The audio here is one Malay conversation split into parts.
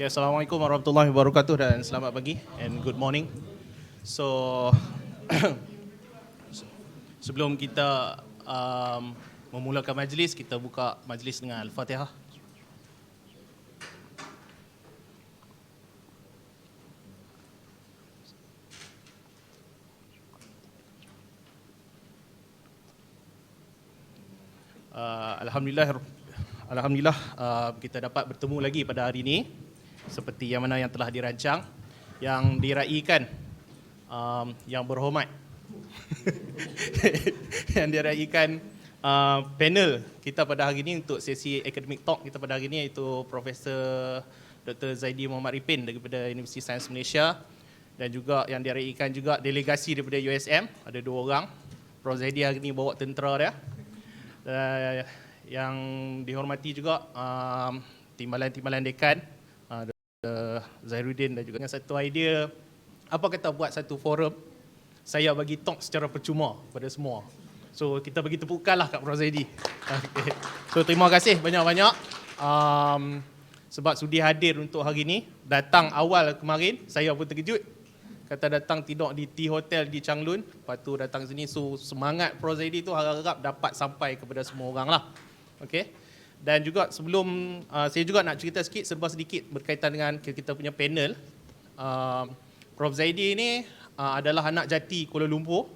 Okay, Assalamualaikum warahmatullahi wabarakatuh dan selamat pagi and good morning. So, sebelum kita memulakan majlis, kita buka majlis dengan Al-Fatihah. Alhamdulillah kita dapat bertemu lagi pada hari ini seperti yang mana yang telah dirancang, yang diraikan yang berhormat yang diraikan panel kita pada hari ini untuk sesi academic talk kita pada hari ini, iaitu Profesor Dr. Zaidi Mohd Ripin daripada Universiti Sains Malaysia, dan juga yang diraikan juga delegasi daripada USM, ada 2 orang. Prof Zaidi hari ini bawa tentera dia. Yang dihormati juga timbalan-timbalan dekan, Zaidi, dan juga dengan satu idea, apa kata buat satu forum, saya bagi talk secara percuma pada semua. So kita bagi tepukanlah kat Prof Zaidi. Okay. So terima kasih banyak-banyak sebab sudi hadir untuk hari ini. Datang awal kemarin, saya pun terkejut. Kata datang tidur di T Hotel di Changlun, lepas tu datang sini. So semangat Prof Zaidi tu harap-harap dapat sampai kepada semua orang lah. Okay. Dan juga sebelum, saya juga nak cerita sikit, serba sedikit berkaitan dengan kita punya panel. Prof Zaidi ni adalah anak jati Kuala Lumpur,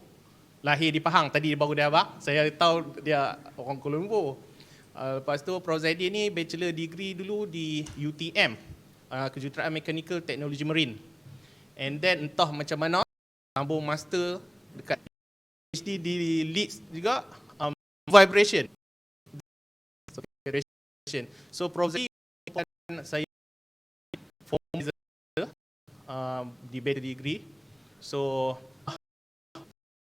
lahir di Pahang. Tadi baru dia abang, saya tahu dia orang Kuala Lumpur. Lepas tu Prof Zaidi ni bachelor degree dulu di UTM, Kejuruteraan Mechanical Technology Marine. And then entah macam mana sambung master dekat PhD di Leeds juga, vibration. So Prof Zaidi saya di bachelor degree. So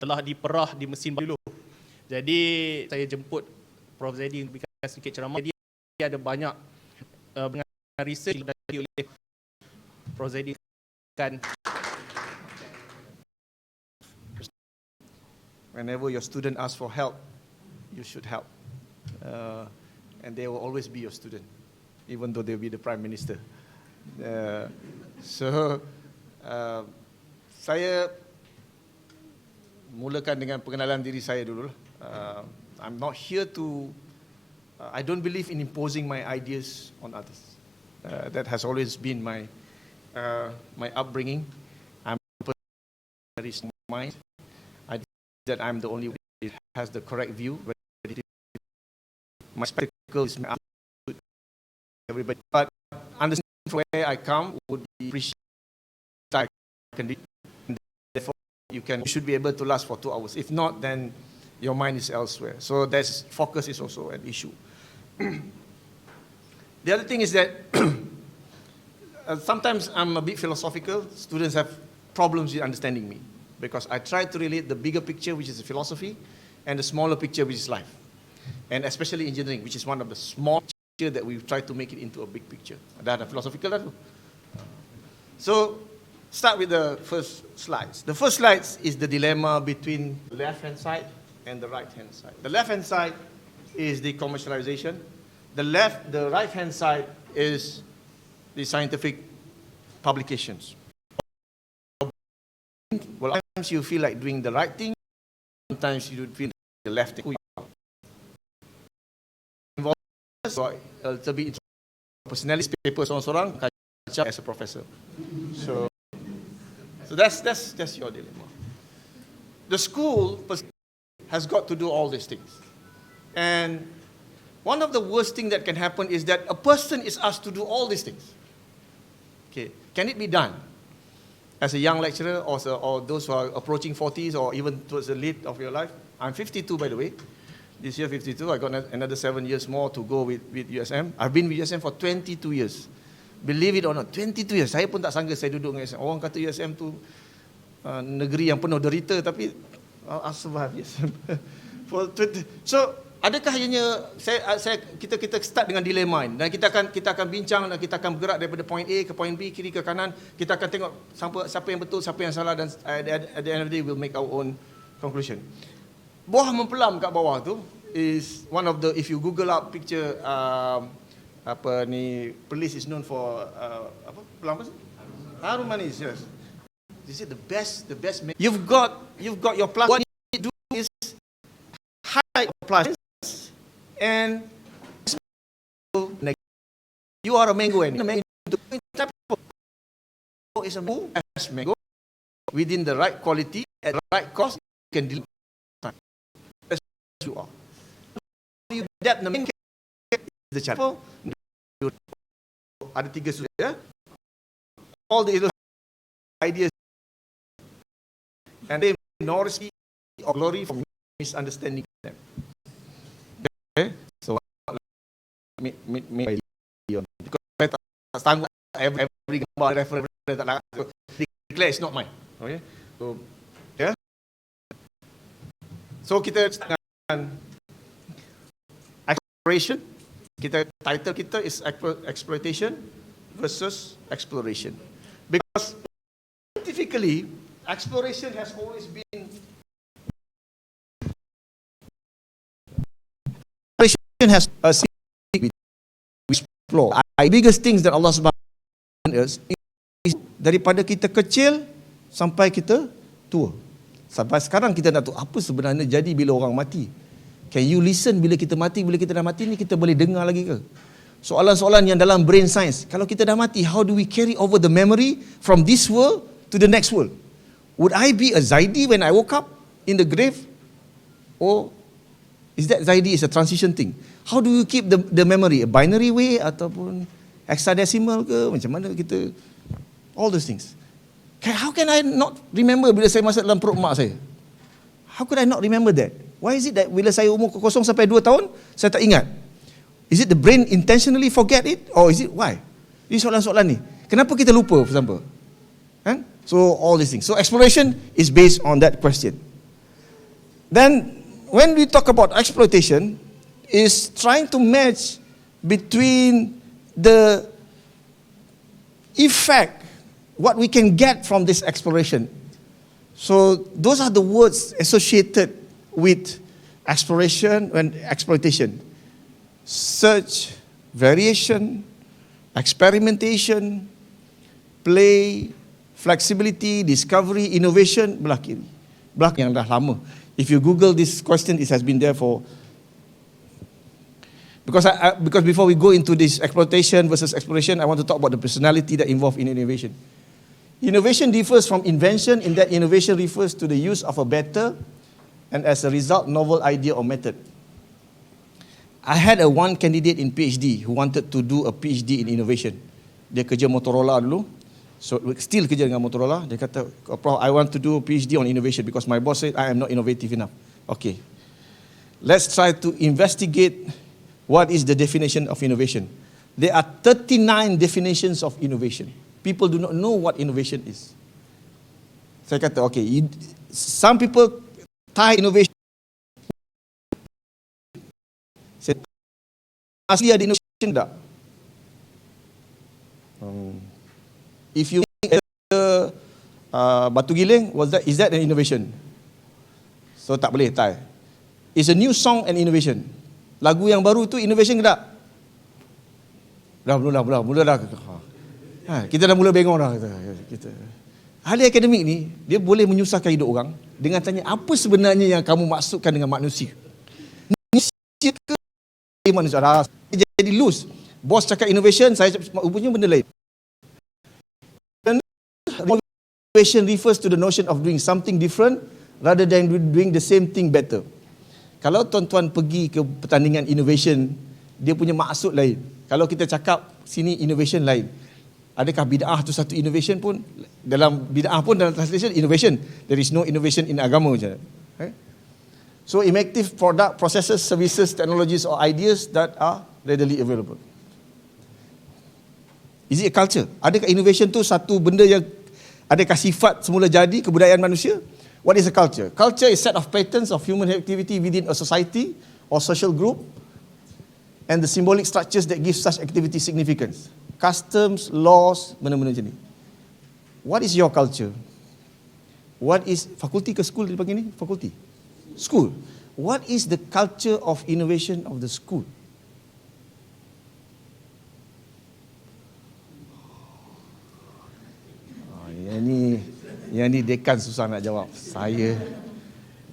telah diperah di mesin dulu. Jadi saya jemput Prof Zaidi untuk berikan sedikit ceramah. Jadi ada banyak research dari oleh Prof Zaidi kan. Whenever your student asks for help, you should help. And they will always be your student, even though they'll be the Prime Minister. Saya mulakan dengan pengenalan diri saya dulu. I'm not here to, I don't believe in imposing my ideas on others. That has always been my upbringing. I'm very small mind. I think that I'm the only one that has the correct view. My spectacle is my everybody, but understanding from where I come would be appreciated. I can be, therefore you should be able to last for 2 hours. If not, then your mind is elsewhere. So that's focus is also an issue. The other thing is that sometimes I'm a bit philosophical. Students have problems with understanding me because I try to relate the bigger picture, which is the philosophy, and the smaller picture, which is life. And especially engineering, which is one of the small picture that we try to make it into a big picture. Ada philosophical lah tu. So, start with the first slides. The first slides is the dilemma between the left-hand side and the right-hand side. The left-hand side is the commercialization. The right-hand side is the scientific publications. Well, sometimes you feel like doing the right thing, sometimes you feel the left thing. So a little bit personality paper seorang-seorang as a professor. So that's your dilemma. The school has got to do all these things. And one of the worst things that can happen is that a person is asked to do all these things. Okay, can it be done? As a young lecturer or those who are approaching 40s or even towards the late of your life. I'm 52 by the way. This year 52, I got another 7 years more to go with USM. I've been with USM for 22 years. Believe it or not, 22 years. Saya pun tak sangka saya duduk dengan USM. Orang kata USM tu negeri yang penuh derita, tapi I'll survive USM. So, adakah hanya kita start dengan dilema ini dan kita akan bincang dan kita akan bergerak daripada point A ke point B, kiri ke kanan. Kita akan tengok siapa yang betul, siapa yang salah, dan at the end of the day we'll make our own conclusion. Buah mempelam kat bawah tu is one of the, if you Google up picture apa ni, police is known for apa? Pelang apa sih? Harum manis, yes. This is the best you've got your plus. What you need to do is highlight your plus and you are a mango and is a mango within the right quality at the right cost, you can deliver time. That's what you are. You adapt the main the channel. Ada 3 sudut ya. All the ideas and they nor see or glory from misunderstanding them. Okay, so because I sanggup every gambar reference tak nak declare it's not mine. Okay, so yeah. So kita dengan exploration. Title kita is exploitation versus exploration. Because scientifically, exploration has always been has a we explore. The biggest things that Allah Subhanahu wa Taala is daripada kita kecil sampai kita tua. Sampai sekarang kita nak tahu apa sebenarnya jadi bila orang mati. Can you listen bila kita mati? Bila kita dah mati ni kita boleh dengar lagi ke? Soalan-soalan yang dalam brain science. Kalau kita dah mati, how do we carry over the memory from this world to the next world? Would I be a Zaidi when I woke up in the grave? Or is that Zaidi is a transition thing? How do you keep the memory? A binary way ataupun hexadecimal ke? Macam mana kita? All those things. How can I not remember bila saya masuk dalam perut mak saya? How could I not remember that? Why is it that bila saya umur 0 sampai 2 tahun, saya tak ingat? Is it the brain intentionally forget it? Or is it why? Ini soalan-soalan ni. Kenapa kita lupa, for example? So all these things. So exploration is based on that question. Then when we talk about exploitation, is trying to match between the effect, what we can get from this exploration. So those are the words associated with exploration and exploitation. Search, variation, experimentation, play, flexibility, discovery, innovation, belah kiri. Belah yang dah lama. If you Google this question, it has been there for... Because before we go into this exploitation versus exploration, I want to talk about the personality that involved in innovation. Innovation differs from invention in that innovation refers to the use of a better and as a result, novel idea or method. I had one candidate in PhD who wanted to do a PhD in innovation. Dia kerja Motorola dulu. So still kerja dengan Motorola. Dia kata, Prof, I want to do a PhD on innovation because my boss said I am not innovative enough. Okay. Let's try to investigate what is the definition of innovation. There are 39 definitions of innovation. People do not know what innovation is. Saya kata, okay, some people tie innovation. Asli ada innovation tak? If you batu giling, is that an innovation? So tak boleh tie. Is a new song an innovation? Lagu yang baru tu innovation ke tak? Mula dah. Kita dah mula bengong dah. Kita. Ahli akademik ni, dia boleh menyusahkan hidup orang dengan tanya apa sebenarnya yang kamu maksudkan dengan manusia. Manusia ke manusia? Jadi loose. Bos cakap innovation, saya punya benda lain. Innovation refers to the notion of doing something different rather than doing the same thing better. Kalau tuan-tuan pergi ke pertandingan innovation, dia punya maksud lain. Kalau kita cakap sini innovation lain. Adakah bid'ah tu satu innovation pun? Dalam bid'ah pun dalam translation innovation. There is no innovation in agama macam. Okay? So innovative product, processes, services, technologies or ideas that are readily available. Is it a culture? Adakah innovation tu satu benda yang adakah sifat semula jadi kebudayaan manusia? What is a culture? Culture is a set of patterns of human activity within a society or social group and the symbolic structures that give such activity significance. Customs, laws, benda-benda macam ni. What is your culture? What is, fakulti ke school dia panggil ni? Fakulti. School. What is the culture of innovation of the school? Yang ni dekan susah nak jawab. Saya.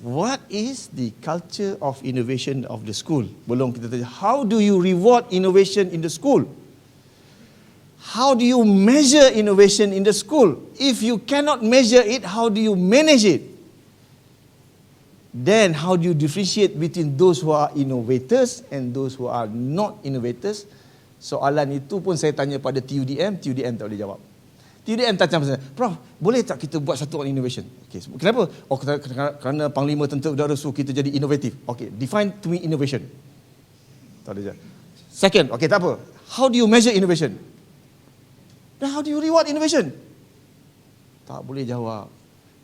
What is the culture of innovation of the school? Belum kita tanya. How do you reward innovation in the school? How do you measure innovation in the school? If you cannot measure it, how do you manage it? Then how do you differentiate between those who are innovators and those who are not innovators? Soalan itu pun saya tanya pada TUDM tak boleh jawab. TUDM tanya saya, Prof, boleh tak kita buat satu on innovation? Okay, kenapa? Oh, kerana Panglima Tentera Udara suruh kita jadi inovatif. Okay, define to me innovation. Tak boleh jawab. Second, okay, tak apa. How do you measure innovation? Then how do you reward innovation? Tak boleh jawab.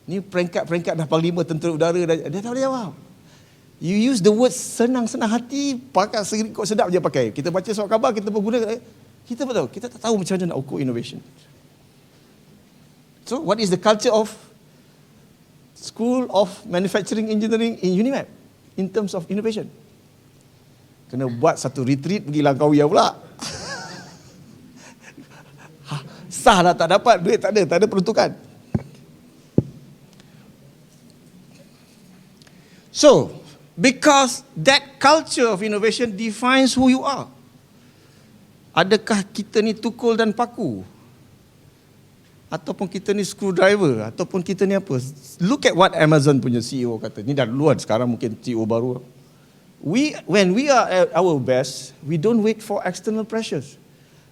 Ni peringkat-peringkat dah Panglima Tentera Udara, dia tak boleh jawab. You use the word senang-senang hati, pakai kok sedap je pakai. Kita baca surat khabar, kita pun guna. Kita betul, kita tak tahu macam mana nak ukur innovation. So, what is the culture of School of Manufacturing Engineering in UNIMAP in terms of innovation? Kena buat satu retreat pergi Langkawi pula. Sah lah tak dapat, duit tak ada peruntukan. So, because that culture of innovation defines who you are. Adakah kita ni tukul dan paku? Ataupun kita ni screwdriver? Ataupun kita ni apa? Look at what Amazon punya CEO kata. Ni dah luar, sekarang mungkin CEO baru. When we are at our best, we don't wait for external pressures.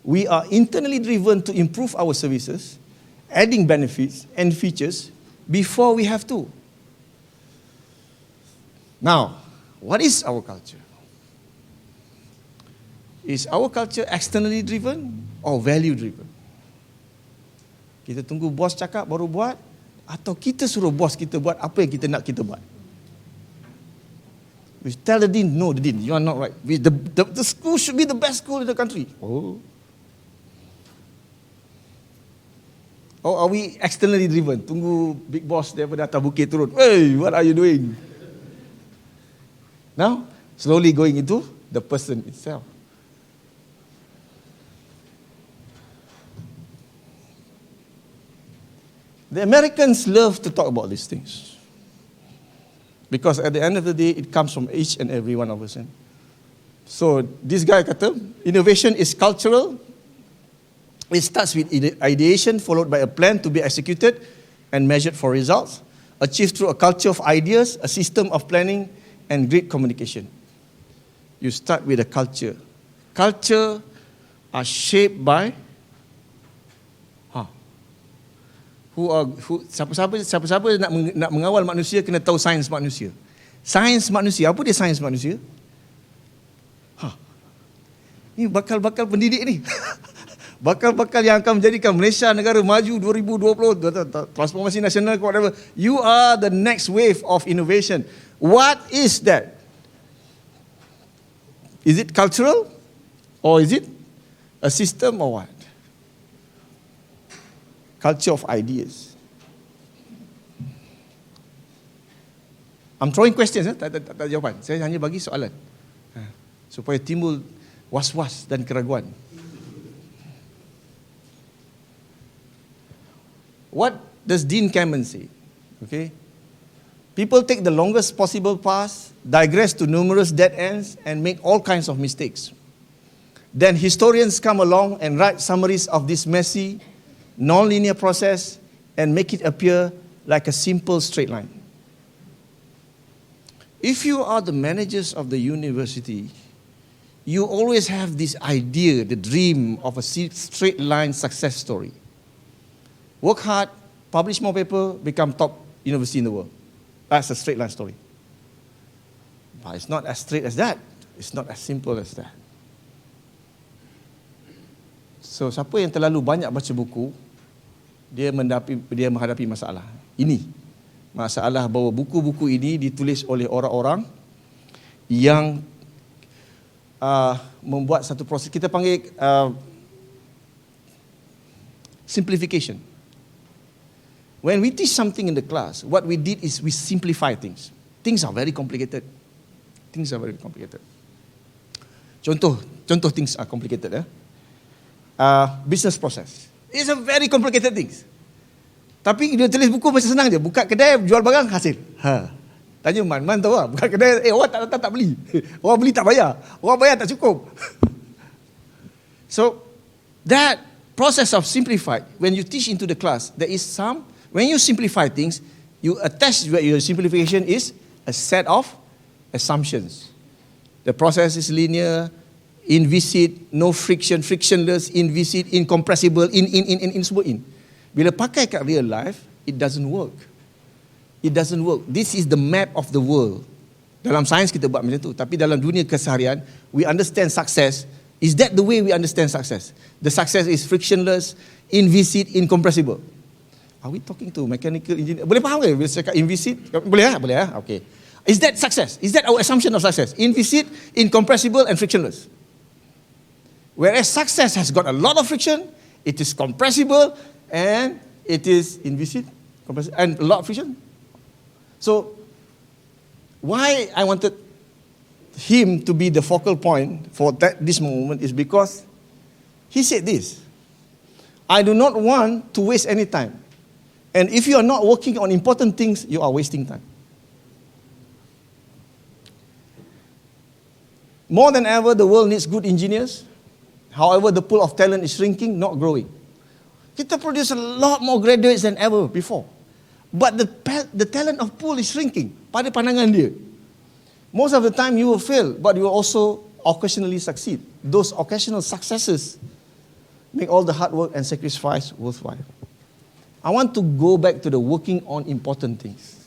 We are internally driven to improve our services, adding benefits and features before we have to. Now, what is our culture? Is our culture externally driven or value driven? Kita tunggu bos cakap baru buat, atau kita suruh bos kita buat apa yang kita nak kita buat? We tell the dean, no, the dean, you are not right. The school should be the best school in the country. Oh. Or are we externally driven? Tunggu big boss daripada atas bukit turun. Hey, what are you doing? Now, slowly going into the person itself. The Americans love to talk about these things. Because at the end of the day, it comes from each and every one of us. So, this guy kata, innovation is cultural. It starts with ideation, followed by a plan to be executed and measured for results, achieved through a culture of ideas, a system of planning, and great communication. You start with a culture. Culture are shaped by siapa-siapa nak mengawal manusia kena tahu sains manusia. Sains manusia, apa dia sains manusia? Ni bakal-bakal pendidik ni. Bakal-bakal yang akan menjadikan Malaysia negara maju 2020, transformasi nasional, whatever. You are the next wave of innovation. What is that? Is it cultural? Or is it a system or what? Culture of ideas. I'm throwing questions, tak jawapan. Saya hanya bagi soalan. Supaya timbul was-was dan keraguan. What does Dean Cameron say? Okay. People take the longest possible path, digress to numerous dead ends, and make all kinds of mistakes. Then historians come along and write summaries of this messy, non-linear process and make it appear like a simple straight line. If you are the managers of the university, you always have this idea, the dream of a straight line success story. Work hard, publish more paper, become top university in the world. That's a straight line story. But it's not as straight as that. It's not as simple as that. So, siapa yang terlalu banyak baca buku, dia menghadapi masalah. Ini masalah bahawa buku-buku ini ditulis oleh orang-orang yang membuat satu proses, kita panggil simplification. When we teach something in the class, what we did is we simplify things. Things are very complicated. Things are very complicated. Contoh things are complicated. Business process. It's a very complicated thing. Tapi dia tulis buku macam senang je. Buka kedai, jual barang, hasil. Tanya Man tahu lah. Buka kedai, orang tak datang, tak beli. Orang beli tak bayar. Orang bayar tak cukup. So, that process of simplified, when you teach into the class, there is some, when you simplify things, you attach your simplification is a set of assumptions. The process is linear, inviscid, no friction, frictionless, inviscid, incompressible, semua in. Bila pakai kat real life, it doesn't work. It doesn't work. This is the map of the world. Dalam sains kita buat macam tu. Tapi dalam dunia keseharian, we understand success. Is that the way we understand success? The success is frictionless, inviscid, incompressible. Are we talking to mechanical engineer? Boleh faham ke bila cakap inviscid? Boleh lah? Boleh lah? Okay. Is that success? Is that our assumption of success? Inviscid, incompressible, and frictionless. Whereas success has got a lot of friction, it is compressible, and it is inviscid, and a lot of friction. So, why I wanted him to be the focal point for this moment is because he said this: I do not want to waste any time. And if you are not working on important things, you are wasting time. More than ever, the world needs good engineers. However, the pool of talent is shrinking, not growing. Kita produce a lot more graduates than ever before. But the talent of pool is shrinking pada pandangan dia. Most of the time you will fail, but you will also occasionally succeed. Those occasional successes make all the hard work and sacrifice worthwhile. I want to go back to the working on important things.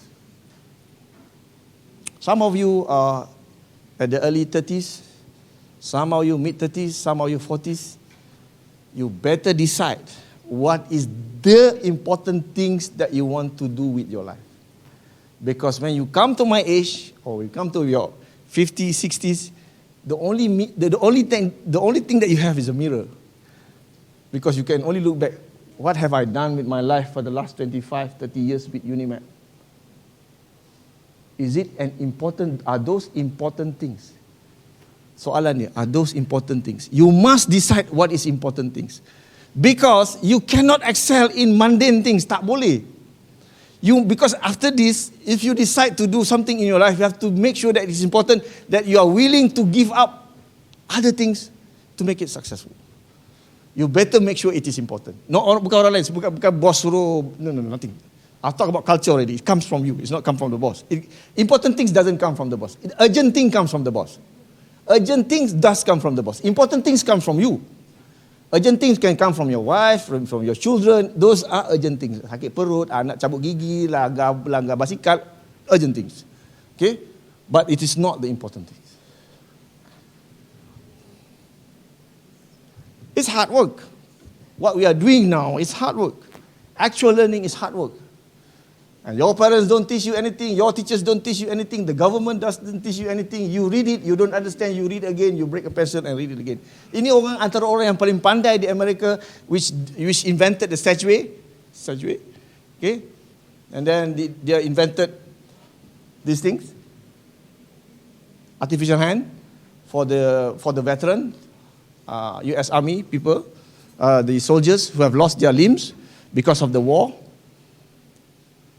Some of you are at the early 30s, some of you mid-30s, some of you 40s. You better decide what is the important things that you want to do with your life. Because when you come to my age, or you come to your 50s, 60s, the only thing that you have is a mirror. Because you can only look back. What have I done with my life for the last 25, 30 years with Unimap? Are those important things? Soalan dia, are those important things? You must decide what is important things. Because you cannot excel in mundane things. Tak boleh. Because after this, if you decide to do something in your life, you have to make sure that it is important, that you are willing to give up other things to make it successful. You better make sure it is important. Bukan orang lain, bukan bos suruh, no, nothing. I'll talk about culture already. It comes from you. It's not come from the boss. Important things doesn't come from the boss. Urgent thing comes from the boss. Urgent things does come from the boss. Important things come from you. Urgent things can come from your wife, from your children. Those are urgent things. Sakit perut, anak cabut gigi, langgar basikal, urgent things. Okay? But it is not the important things. It's hard work. What we are doing now is hard work. Actual learning is hard work. And your parents don't teach you anything. Your teachers don't teach you anything. The government doesn't teach you anything. You read it, you don't understand, you read again, you break a pencil and read it again. Ini antara orang yang paling pandai di Amerika which invented the Segway. Okay? And then they invented these things. Artificial hand for the veteran, US Army people, the soldiers who have lost their limbs because of the war.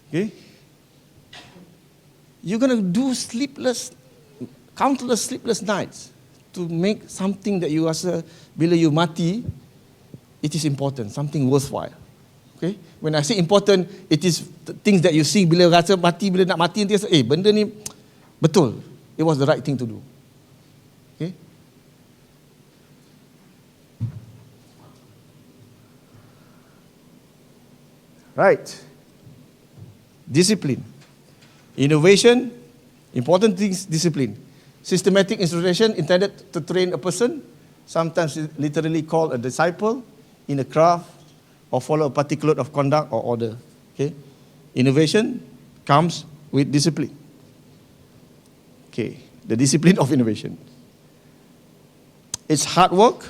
Okay? You're going to do countless sleepless nights to make something that you rasa bila you mati, it is important, something worthwhile. Okay? When I say important, it is things that you see bila rasa mati, bila nak mati, nanti rasa, benda ni betul. It was the right thing to do. Okay? Right. Discipline. Innovation, important things, discipline. Systematic instruction intended to train a person, sometimes literally called a disciple, in a craft or follow a particular of conduct or order. Okay? Innovation comes with discipline. Okay, the discipline of innovation. It's hard work.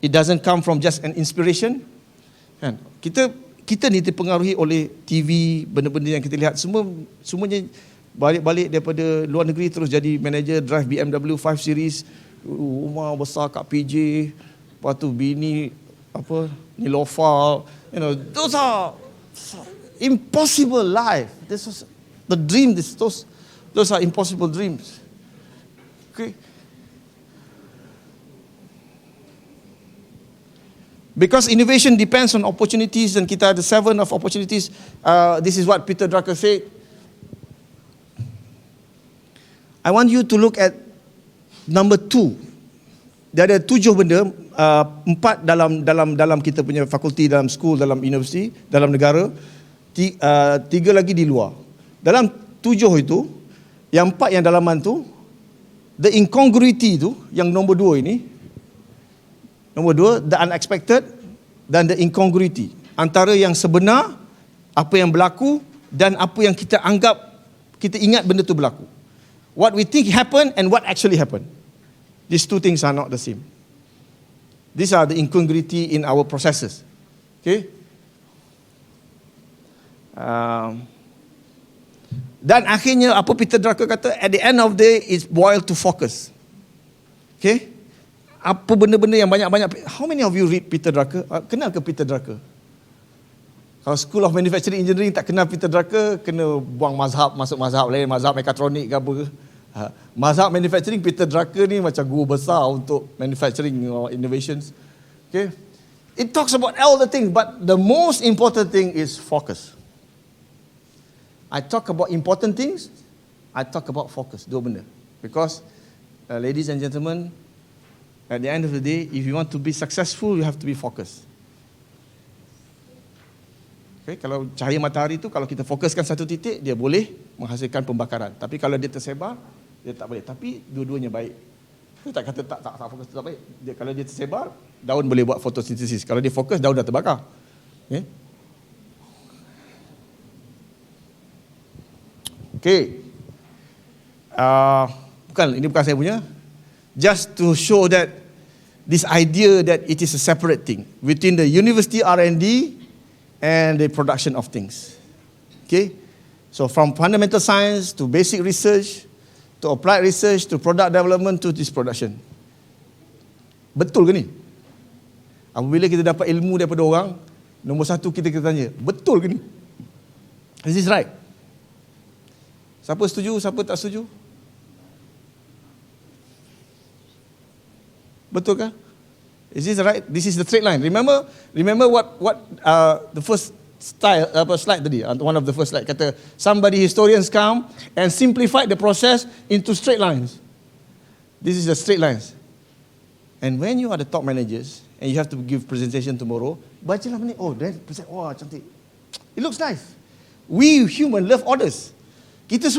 It doesn't come from just an inspiration. Kan? Kita ni dipengaruhi oleh TV, benda-benda yang kita lihat, semuanya balik-balik daripada luar negeri terus jadi manager drive BMW 5 Series, rumah besar kat PJ, lepas tu bini Nilofa, those are impossible life. This was the dream. Those are impossible dreams. Okay. Because innovation depends on opportunities, and kita ada 7 of opportunities. This is what Peter Drucker said. I want you to look at number 2. Dia ada 7 benda, 4 dalam kita punya fakulti, dalam school, dalam universiti, dalam negara, 3 lagi di luar. Dalam 7 itu, yang 4 yang dalaman tu, the incongruity tu, yang nombor 2 ini, nombor 2, the unexpected dan the incongruity. Antara yang sebenar, apa yang berlaku, dan apa yang kita anggap, kita ingat benda tu berlaku. What we think happened and what actually happened. These 2 things are not the same. These are the incongruity in our processes. Okay? Dan akhirnya apa Peter Drucker kata, at the end of the day, it's boiled to focus. Okay? Apa benda-benda yang banyak-banyak. How many of you read Peter Drucker? Kenal ke Peter Drucker? Kalau School of Manufacturing Engineering tak kenal Peter Drucker, kena buang mazhab, masuk mazhab lain, mazhab mekatronik ke apa ke. Mazhab manufacturing, Peter Drucker ni macam guru besar untuk manufacturing innovations. Okay? It talks about all the things, but the most important thing is focus. I talk about important things, I talk about focus. 2 benda. Because, ladies and gentlemen, at the end of the day, if you want to be successful, you have to be focused. Okay, kalau cahaya matahari tu, kalau kita fokuskan satu titik, dia boleh menghasilkan pembakaran. Tapi kalau dia tersebar, dia tak boleh. Tapi dua-duanya baik. Kita tak kata tak fokus tu tak baik. Kalau dia tersebar, daun boleh buat fotosintesis. Kalau dia fokus, daun dah terbakar. Okay. Okay. Ini bukan saya punya. Just to show that this idea that it is a separate thing between the university R&D and the production of things. Okay? So from fundamental science to basic research, to applied research, to product development, to this production. Betul ke ni? Apabila kita dapat ilmu daripada orang, nombor 1 kita tanya, betul ke ni? Is this right? Siapa setuju, siapa tak setuju? Betul ke? Is this right? This is the straight line. Remember what the first slide tadi, one of the first slide kata, historians come and simplify the process into straight lines. This is the straight lines. And when you are the top managers and you have to give presentation tomorrow, bacalah ni, then present, cantik. It looks nice. We human love orders. Kita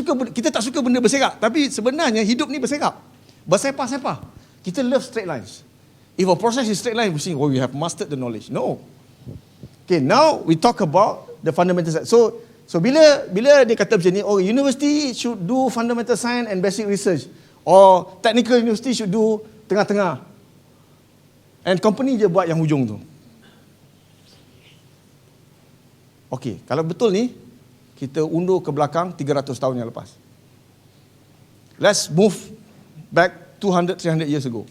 tak suka benda berserak, tapi sebenarnya hidup ni berserak. Bersepah-sepah. Kita love straight lines. If a process is straight line, we think, we have mastered the knowledge. No. Okay, now we talk about the fundamental science. So bila dia kata macam ni, university should do fundamental science and basic research, or technical university should do tengah-tengah, and company je buat yang hujung tu. Okay, kalau betul ni, kita undur ke belakang 300 tahun yang lepas. Let's move back 200-300 years ago.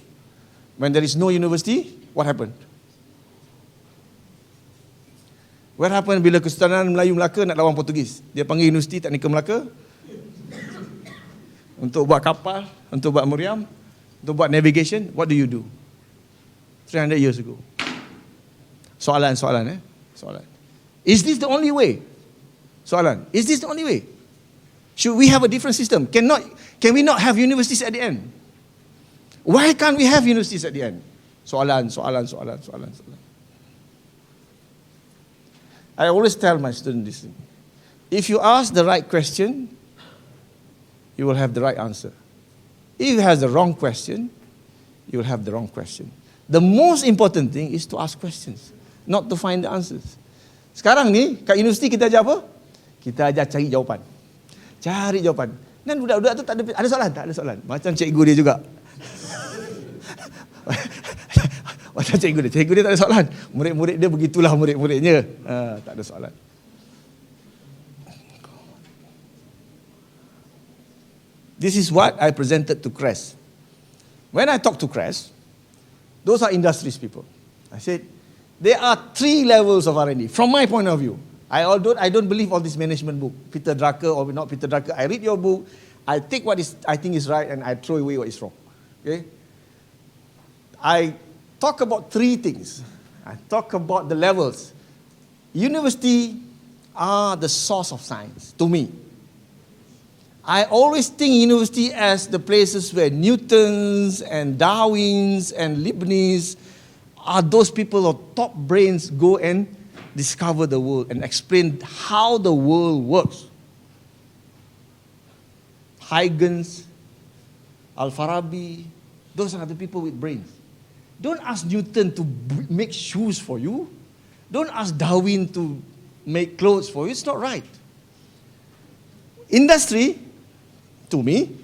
When there is no university, what happened? What happened bila Kesultanan Melayu Melaka nak lawan Portugis? Dia panggil Universiti Teknikal Melaka untuk buat kapal, untuk buat meriam, untuk buat navigation. What do you do? 300 years ago. Soalan. Is this the only way? Soalan. Is this the only way? Should we have a different system? Can we not have universities at the end? Why can't we have universities at the end? Soalan. I always tell my students this thing. If you ask the right question, you will have the right answer. If you have the wrong question, you will have the wrong question. The most important thing is to ask questions, not to find the answers. Sekarang ni, kat universiti kita ajar apa? Kita ajar cari jawapan. Dan budak-budak tu tak ada soalan. Macam cikgu dia juga. Macam cikgu dia tak ada soalan. Murid-murid dia begitulah murid-muridnya. Tak ada soalan. This is what I presented to CRES. When I talk to CRES, those are industries people. I said, there are 3 levels of R&D. From my point of view, I don't believe all this management book, Peter Drucker or not Peter Drucker. I read your book, I take what I think is right, and I throw away what is wrong. Okay? I talk about three things. I talk about the levels. University are the source of science, to me. I always think university as the places where Newtons and Darwins and Leibniz are those people or top brains go and discover the world and explain how the world works. Huygens, Al-Farabi, those are the people with brains. Don't ask Newton to make shoes for you. Don't ask Darwin to make clothes for you. It's not right. Industry, to me,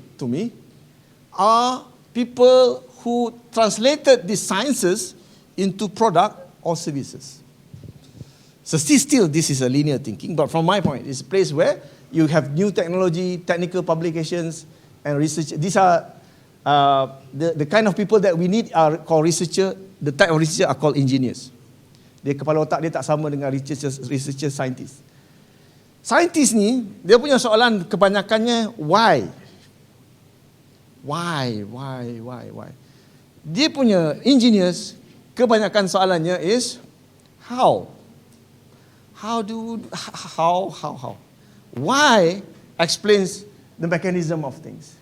are people who translated these sciences into product or services. So still, this is a linear thinking, but from my point, it's a place where you have new technology, technical publications, and research. These are the kind of people that we need are called researcher. The type of researcher are called engineers. Dia kepala otak dia tak sama dengan researcher scientist. Scientist ni, dia punya soalan kebanyakannya why? Why? Dia punya engineers, kebanyakan soalannya is how? How? Why explains the mechanism of things.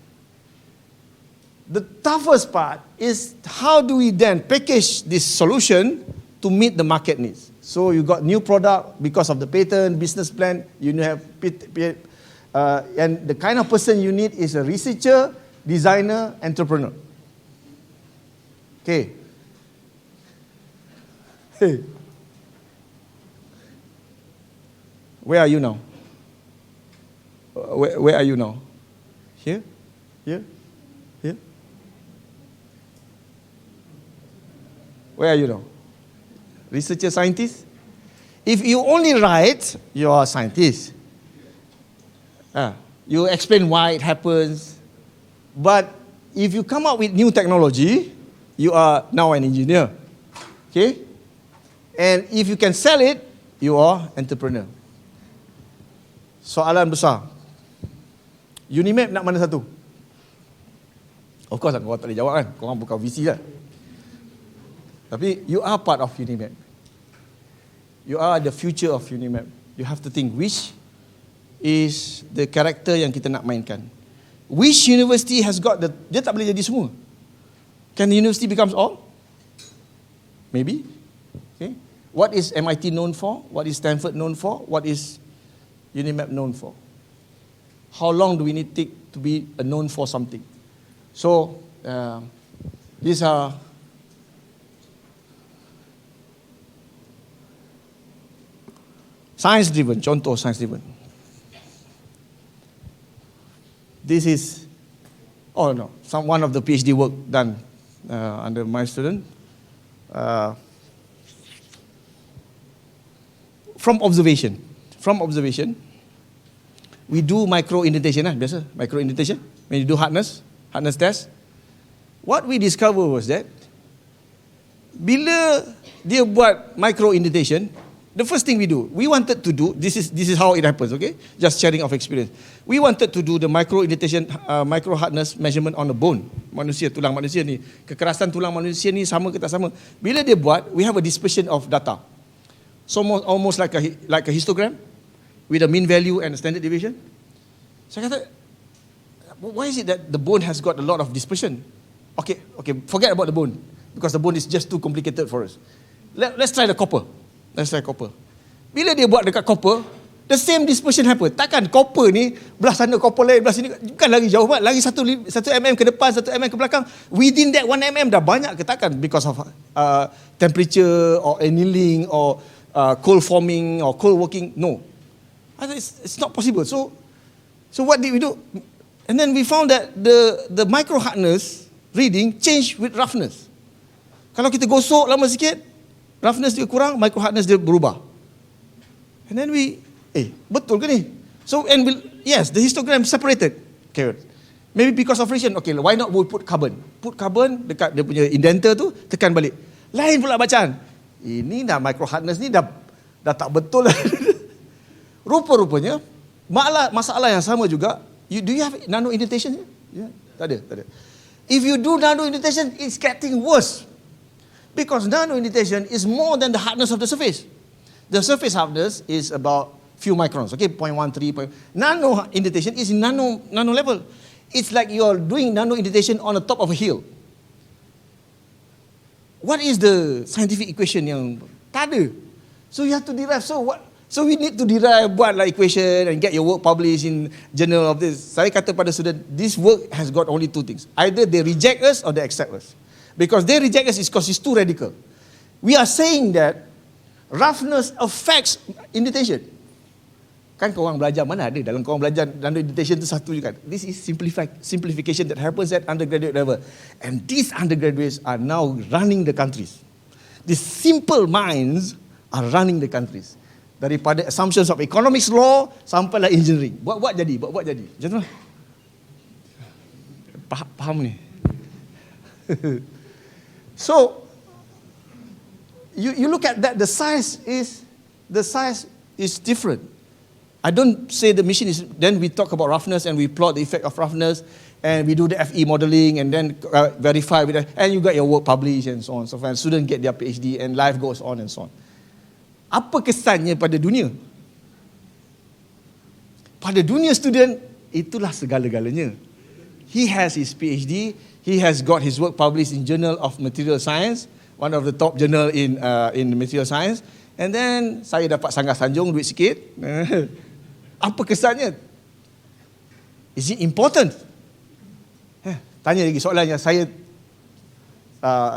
The toughest part is how do we then package this solution to meet the market needs. So you got new product because of the patent, business plan, you have, and the kind of person you need is a researcher, designer, entrepreneur. Okay. Hey. Where are you now? Where are you now? Here? Here? Here? Where are you now? Researcher, scientist? If you only write, you are a scientist. You explain why it happens. But if you come up with new technology, you are now an engineer. Okay? And if you can sell it, you are entrepreneur. Soalan besar. Unimap nak mana satu? Of course, korang tak boleh jawab kan. Korang bukan VC lah. Tapi you are part of Unimap. You are the future of Unimap. You have to think which is the character yang kita nak mainkan. Which university has got the... Dia tak boleh jadi semua. Can the university becomes all? Maybe. Okay. What is MIT known for? What is Stanford known for? What is Unimap known for? How long do we need to take to be known for something? So, these are science-driven, contoh science-driven. This is, one of the PhD work done under my student. From observation, we do micro-indentation, biasa, micro-indentation. When you do hardness test, what we discover was that, bila dia buat micro-indentation, the first thing we do, we wanted to do, this is how it happens, okay? Just sharing of experience. We wanted to do the micro-indentation, micro-hardness measurement on the bone. Tulang manusia ni. Kekerasan tulang manusia ni sama ke tak sama. Bila dia buat, we have a dispersion of data. So almost like a histogram with a mean value and a standard deviation. Saya kata, why is it that the bone has got a lot of dispersion? Okay, forget about the bone because the bone is just too complicated for us. Let's try the copper. Bila dia buat dekat copper, the same dispersion happen. Takkan copper ni belah sana copper lain, belah sini bukan lagi jauh banget, lagi 1 mm ke depan, 1 mm ke belakang. Within that 1 mm dah banyak ke takkan because of temperature or annealing or cold forming or cold working? No. It's not possible. So what did we do? And then we found that the micro hardness reading changed with roughness. Kalau kita gosok lama sikit, roughness dia kurang, micro hardness dia berubah. And then betul ke ni? So, yes, the histogram separated. Okay. Maybe because of friction. Okay, why not we put carbon? Put carbon dekat dia punya indenter tu, tekan balik. Lain pula bacaan. Ini dah micro hardness ni dah tak betul lah. Rupa-rupanya, masalah yang sama juga. Do you have nano indentation? Yeah? Tak ada. If you do nano indentation, it's getting worse. Because nano indentation is more than the hardness of the surface. The surface hardness is about few microns, okay, 0.13. Nano indentation is in nano level. It's like you're doing nano indentation on the top of a hill. What is the scientific equation yang tak ada? So you have to derive. So we need to derive, buatlah equation and get your work published in journal of this. Saya kata pada student, this work has got only two things. Either they reject us or they accept us. Because they reject us is because it's too radical. We are saying that roughness affects indentation. Kan korang belajar, mana ada dalam korang belajar nano indentation tu satu juga. This is simplification that happens at undergraduate level. And these undergraduates are now running the countries. These simple minds are running the countries. Daripada assumptions of economics law sampailah engineering. Buat jadi. Macam tu lah. Faham ni? So, you look at that, the size is different. I don't say the machine is, then we talk about roughness and we plot the effect of roughness and we do the FE modeling and then verify with that, and you got your work published and so on and so forth. Students get their PhD and life goes on and so on. Apa kesannya pada dunia? Pada dunia student, itulah segala-galanya. He has his PhD, he has got his work published in Journal of Material Science, one of the top journal in material science, and then saya dapat sanggah sanjung duit sikit. Apa kesannya? Is it important? Tanya lagi soalan yang saya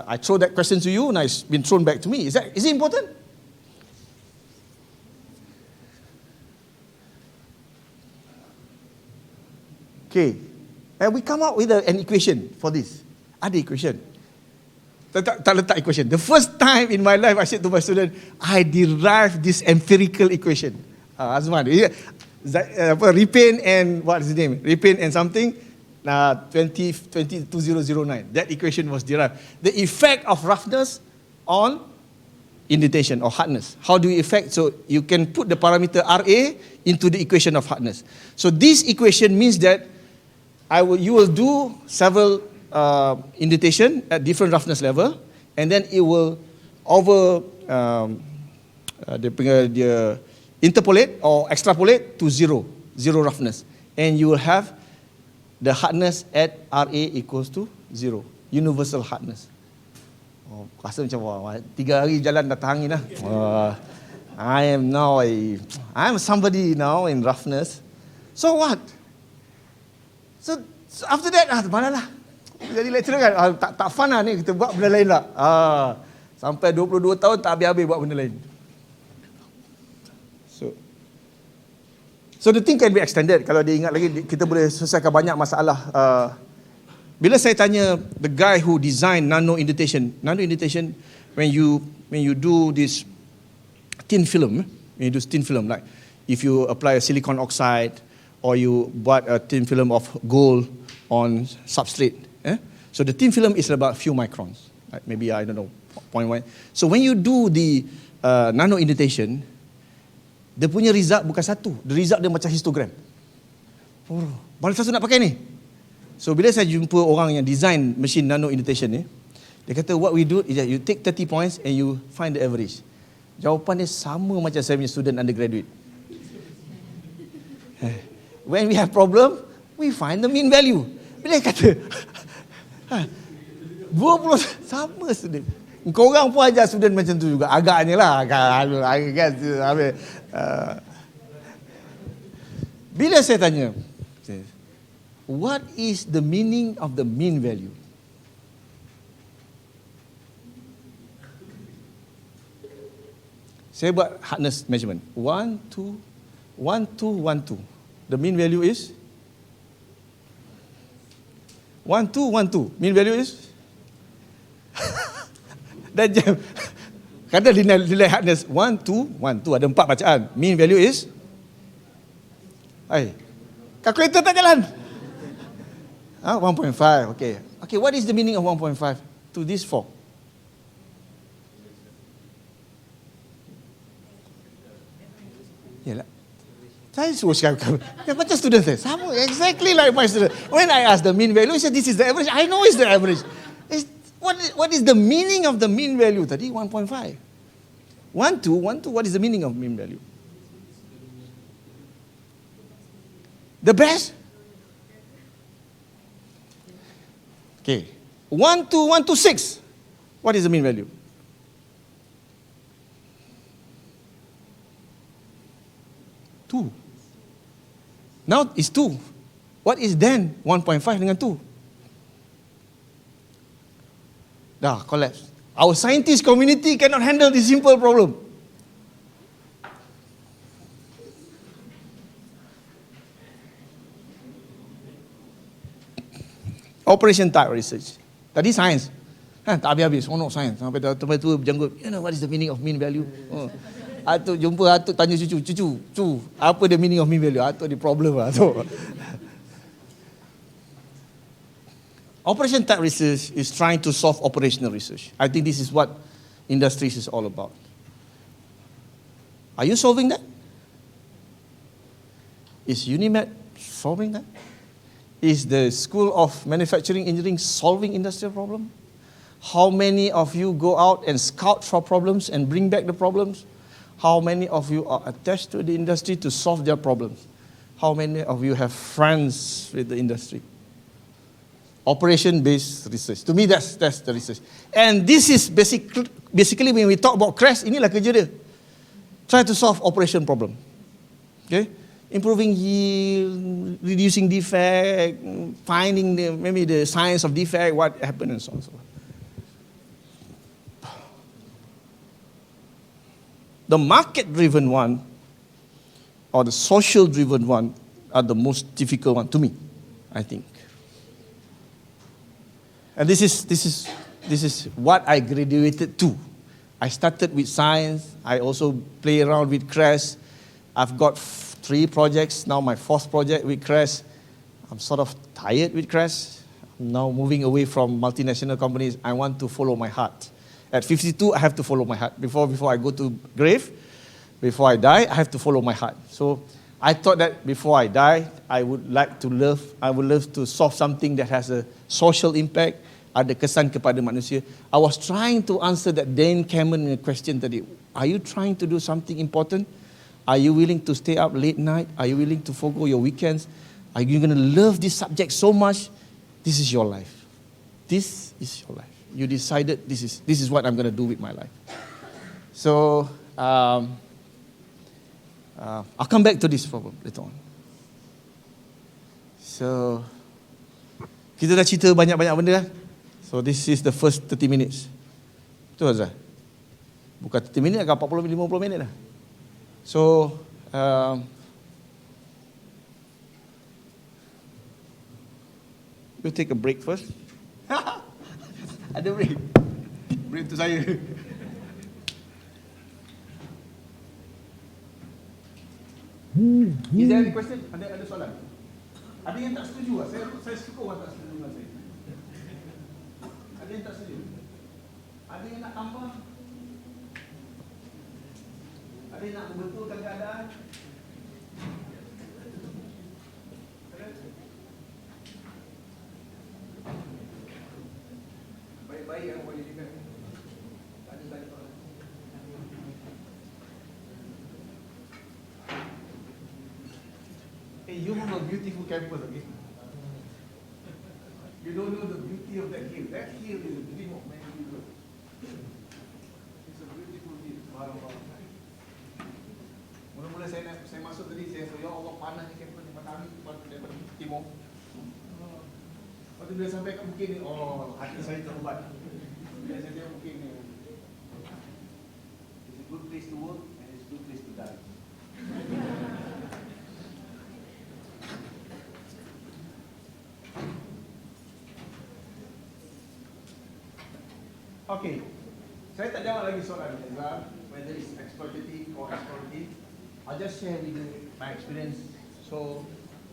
I throw that question to you and it's been thrown back to me. Is it important? Okay. And we come up with an equation for this. Ada equation. Tak letak equation. The first time in my life I said to my student, I derived this empirical equation. Azman. Ripin and what is his name? Ripin and something. 2009. That equation was derived. The effect of roughness on indentation or hardness. How do you affect? So you can put the parameter RA into the equation of hardness. So this equation means that you will do several indentation at different roughness level, and then it will interpolate or extrapolate to zero roughness, and you will have the hardness at RA equals to 0, universal hardness. Oh, rasa macam wah, 3 hari jalan dah tahan lah. I am somebody now in roughness. So what? So after that, malah jadi lecturer kan, tak fun lah ni, kita buat benda lain lah. Sampai 22 tahun tak habis-habis buat benda lain. So the thing can be extended. Kalau dia ingat lagi, kita boleh selesaikan banyak masalah. Bila saya tanya the guy who designed nano indentation, when you do this thin film, like if you apply a silicon oxide or you buat a thin film of gold on substrate, so the thin film is about few microns, like maybe 0.1. So when you do the nano indentation, dia punya result bukan satu, the result dia macam histogram. Baru satu nak pakai ni. So bila saya jumpa orang yang design machine nano indentation ni, dia kata what we do is that you take 30 points and you find the average. Jawapan dia sama macam saya punya student undergraduate. When we have problem, we find the mean value. Bila dia kata 20 sama student. Korang pun ajar student macam tu juga. Agaknya lah. Bila saya tanya, what is the meaning of the mean value? Saya buat hardness measurement. 1, 2. The mean value is 1, 2. Mean value is dan jam. Kata nilai hardness 1, 2. Ada 4 bacaan. Mean value is kalkulator tak jalan. 1.5. Okay, what is the meaning of 1.5 to this 4? Yalah. Saya suruh cakap, macam student saya. Sama, exactly like my student. When I ask the mean value, he said, this is the average. I know it's the average. What is the meaning of the mean value tadi? 1.5. 1, 2, what is the meaning of mean value? The best? Okay. 1 to 6. What is the mean value? 2. Now it's 2. What is then 1.5 dengan 2? Dah, collapse. Our scientist community cannot handle this simple problem. Operation type research. Tadi science. Tak habis-habis. No science. Sampai tu berjanggut. You know what is the meaning of mean value? Atuk jumpa Atuk tanya cucu, apa the meaning of mean value? Atuk ada problem lah. Operation type research is trying to solve operational research. I think this is what industries is all about. Are you solving that? Is UNIMED solving that? Is the School of Manufacturing Engineering solving industrial problem? How many of you go out and scout for problems and bring back the problems? How many of you are attached to the industry to solve their problems? How many of you have friends with the industry? Operation-based research. To me, that's the research. And this is basically when we talk about crash, inilah kerja dia. Try to solve operation problem. Okay? Improving yield, reducing defect, finding maybe the science of defect, what happened and so on and so on. The market-driven one or the social-driven one are the most difficult one to me, I think. And this is what I graduated to. I started with science. I also play around with CREST. I've got 3 projects. Now my 4th project with CREST. I'm sort of tired with CREST. I'm now moving away from multinational companies. I want to follow my heart. At 52, I have to follow my heart. Before I go to grave, before I die, I have to follow my heart. So I thought that before I die, I would love to solve something that has a social impact, ada kesan kepada manusia. I was trying to answer that Dan Cameron question tadi. Are you trying to do something important? Are you willing to stay up late night? Are you willing to forgo your weekends? Are you going to love this subject so much? This is your life. This is your life. You decided this is what I'm going to do with my life. So I'll come back to this problem later on. So kita dah cerita banyak-banyak benda kan? So this is the first 30 minutes. Betul Azhar? Bukan 30 minit, agak 40-50 minit dah. So we'll take a break first. Ada break. Break tu saya. Is there any question? Ada soalan? Ada yang tak setuju lah. Saya suka orang tak setuju dengan saya. Ada yang tak setuju? Ada yang nak tambah? Ada yang nak membetulkan keadaan? Baik-baik yang boleh juga. Tak ada soalan. Hey, you have a beautiful campus, okay? You don't know the beauty of that hill. That hill is a dream of many people. It's a beautiful hill. Mula-mula saya masuk tadi, saya ya Allah panas ni campus ni matahari daripada timur. Lepas tu bila sampai kat bukit ni, oh hati saya terubat. Bila saya tengok bukit ni, it's a good place to work and it's a good place to die. Okay, saya tak jawab lagi soalan Ezra, whether it's exploitative or explorative. I'll just share with you my experience. So,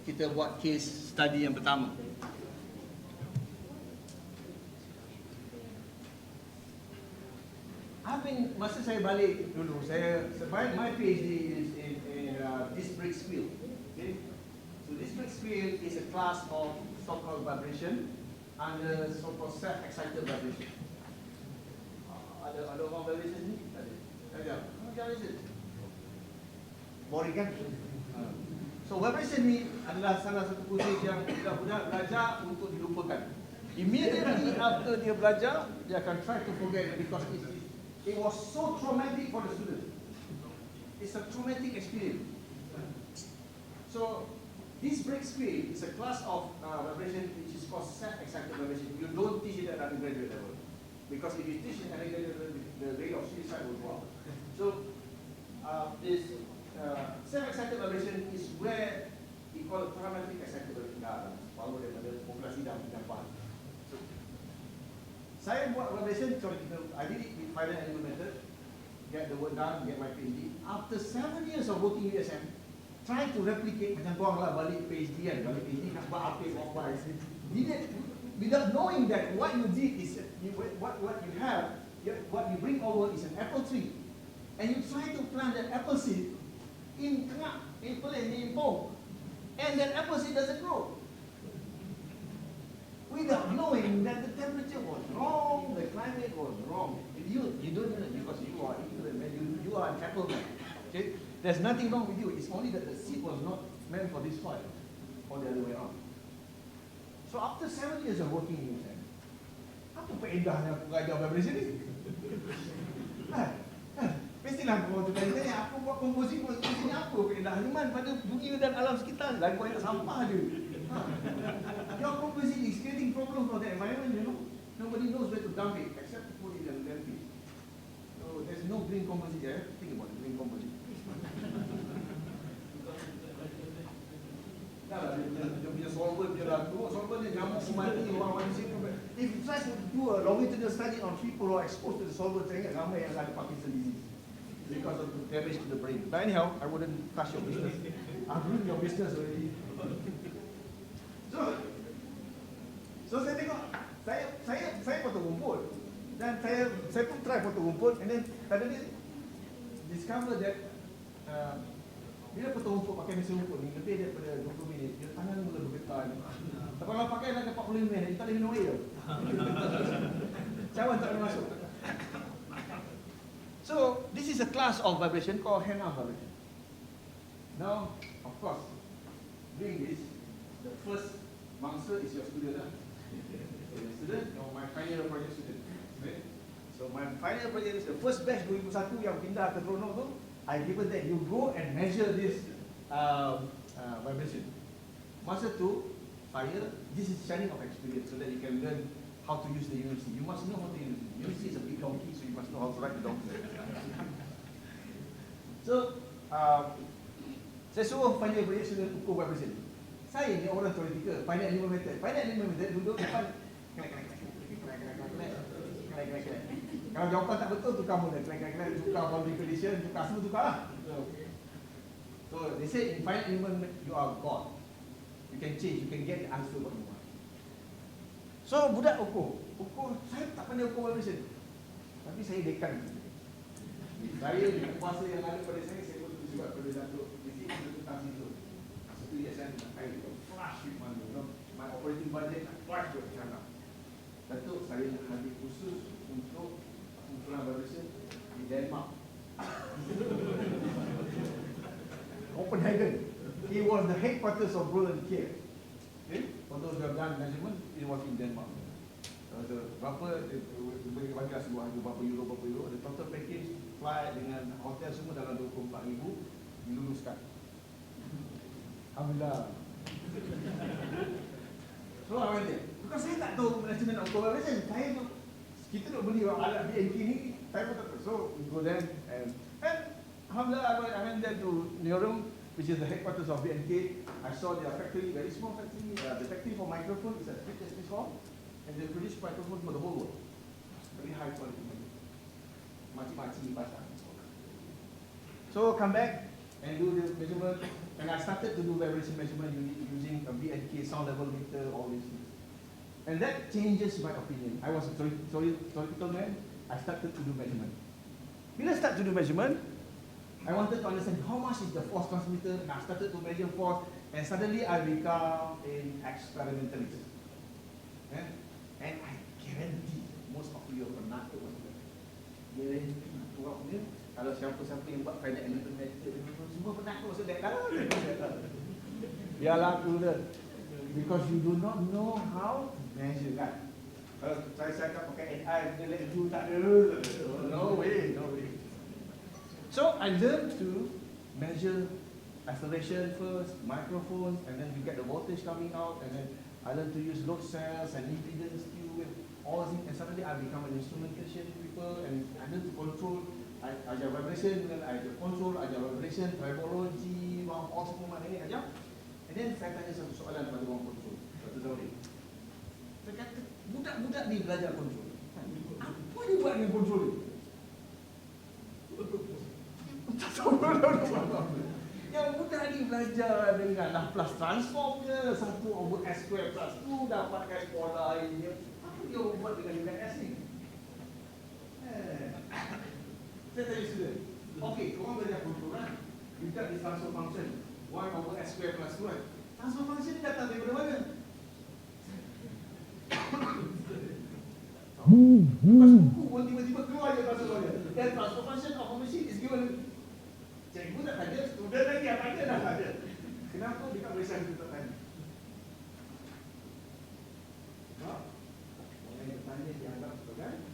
kita buat case study yang pertama. Masa saya balik dulu, my PhD is in disc brake squeal. Okay? So disc brake squeal is a class of so-called vibration under so-called self-excited vibration. Ada orang vibration ni? Tak ada. Tak ada. Macam vibration. Boring kan? So vibration ni adalah salah satu proses yang budak-budak belajar untuk dilupakan. Immediately after dia belajar, dia akan try to forget because it was so traumatic for the student. It's a traumatic experience. So this brake squeal is a class of vibration which is called self-excited vibration. You don't teach it at undergraduate level because if you teach it at undergraduate level, the rate of suicide will go up. So this self-excited vibration is where we call it traumatic excited vibration. Power daripada populasi dah faham. So, saya buat vibration, I did it with finite element method, get the work done, get my PhD. After 7 years of working with USM, trying to replicate macam korang lah balik PhD kan, balik PhD nak buat apa, without knowing that what you did is, what you have, what you bring over is an apple tree. And you try to plant that apple seed in tengah, in plain, in pong. And that apple seed doesn't grow. Without knowing that the temperature was wrong, the climate was wrong. You don't know because you are ignorant, man. You are an apple man. Okay? There's nothing wrong with you. It's only that the seed was not meant for this soil, or the other way around. So after 7 years of working in USM, apa faedahnya aku belajar vibration ni? Mestilah kau tanya, aku buat komposisi ni apa faedahnya man pada dunia dan alam sekitar? Lagi banyak sampah je. Your composition is creating problems for the environment, you know. Nobody knows where to dump it except to put it in the landfill. So there's no green composition. Think about the green composition. Dia punya solvent dia dah keluar, solvent dia nyamuk mati orang manusia tu. If you try to do a longitudinal study on people who are exposed to the solvent, saya ingat ramai yang ada Parkinson's disease because of the damage to the brain. But anyhow, I wouldn't touch your business. I've ruined your business already. So saya tengok, saya potong rumput dan saya pun try potong rumput, and then suddenly discover that bila potong rumput pakai mesin rumput ni lebih daripada 20 minit, dia tangan mula bergetar. Kalau pakai lagi 45 minit, dia tak boleh minum air. Cawan tak boleh masuk. So this is a class of vibration called hand-arm vibration. Now, of course, doing this, the first mangsa is your student lah. So your student, my final year project student. Okay? So my final year project is the first batch 2001 yang pindah ke Toronto tu. I given that you go and measure this vibration. Masa tu, this is sharing of experience so that you can learn how to use the university. You must know how to use it. University is a big donkey, so you must know how to ride the donkey. So, saya suruh final year project student ukur vibration. Saya ni orang teoretikal, finite element method. Finite element method duduk depan, kalau jawapan tak betul, tukar mula, tukar boundary condition, tukar semua tukar lah. So they say in finite element you are God. You can change, you can get the answer what you want. So budak ukur, saya tak pandai ukur vibration, tapi saya dekan. Saya dengan kuasa yang ada pada saya pun sebab pada Datuk, di sini ada tentang situ. Satu ESN, I flash with money, you know, my operating budget, flash with China. Datuk, saya hadir khusus untuk kumpulan vibration di Denmark. Copenhagen. He was the headquarters of Roland Kier. Okay? For those who have done measurement, it was in Denmark. Berapa, bagi sebuah harga berapa euro, the total package, flight dengan hotel semua dalam 24,000 diluluskan. Alhamdulillah. So I went there. Because saya tak tahu management of collaboration. Kita nak beli alat BNK ni, saya pun tak tahu. So we go there and alhamdulillah I went there to Neorum, which is the headquarters of BNK. I saw their factory, very small factory. The factory for microphone is as big as this hall, and they produce microphones for the whole world. Very high quality. Macam-macam pasang. So come back and do the measurement, and I started to do vibration measurement using a BNK sound level meter, all these things. And that changes my opinion. I was a theoretical man, I started to do measurement. Bila start to do measurement, I wanted to understand how much is the force transmitter, and I started to measure force, and suddenly I become an experimentalist. And I guarantee most of you pernah tu masuk. Guarantee orang punya, kalau siapa-siapa yang buat finite element method, semua pernah tu masuk that. Biarlah tu dah. Because you do not know how to measure kan. Kalau saya cakap pakai NI, dia let you tak ada. No way, no way. So I learned to measure acceleration first, microphones, and then we get the voltage coming out, and then I learned to use load cells and impedance tube and all this, and suddenly I become an instrumentation people, and I learned to control ajar vibration, then I control ajar vibration, tribology, all semua mana ni ajar. And then saya tanya satu soalan pada orang kontrol, Dr. Zaidi. Saya kata, budak-budak ni belajar kontrol. Apa dia buat dengan kontrol ni? Tak tahu. Yang budak ni belajar dengan Laplace transform je, 1/S² plus 2 dapatkan pola lainnya. Apa dia buat dengan nilai S ni? Saya tanya student, okay, korang belajar kontrol kan? You got this transfer function, 1/S² plus 2. Transfer function ni datang daripada mana? Lepas buku pun tiba-tiba keluar je transfer function. Dan transfer function of a machine is given. Cikgu tak tanya, student lagi yang tanya dah ada. Kenapa dekat Malaysia kita tak tanya? Sebab orang yang tanya dianggap sebagai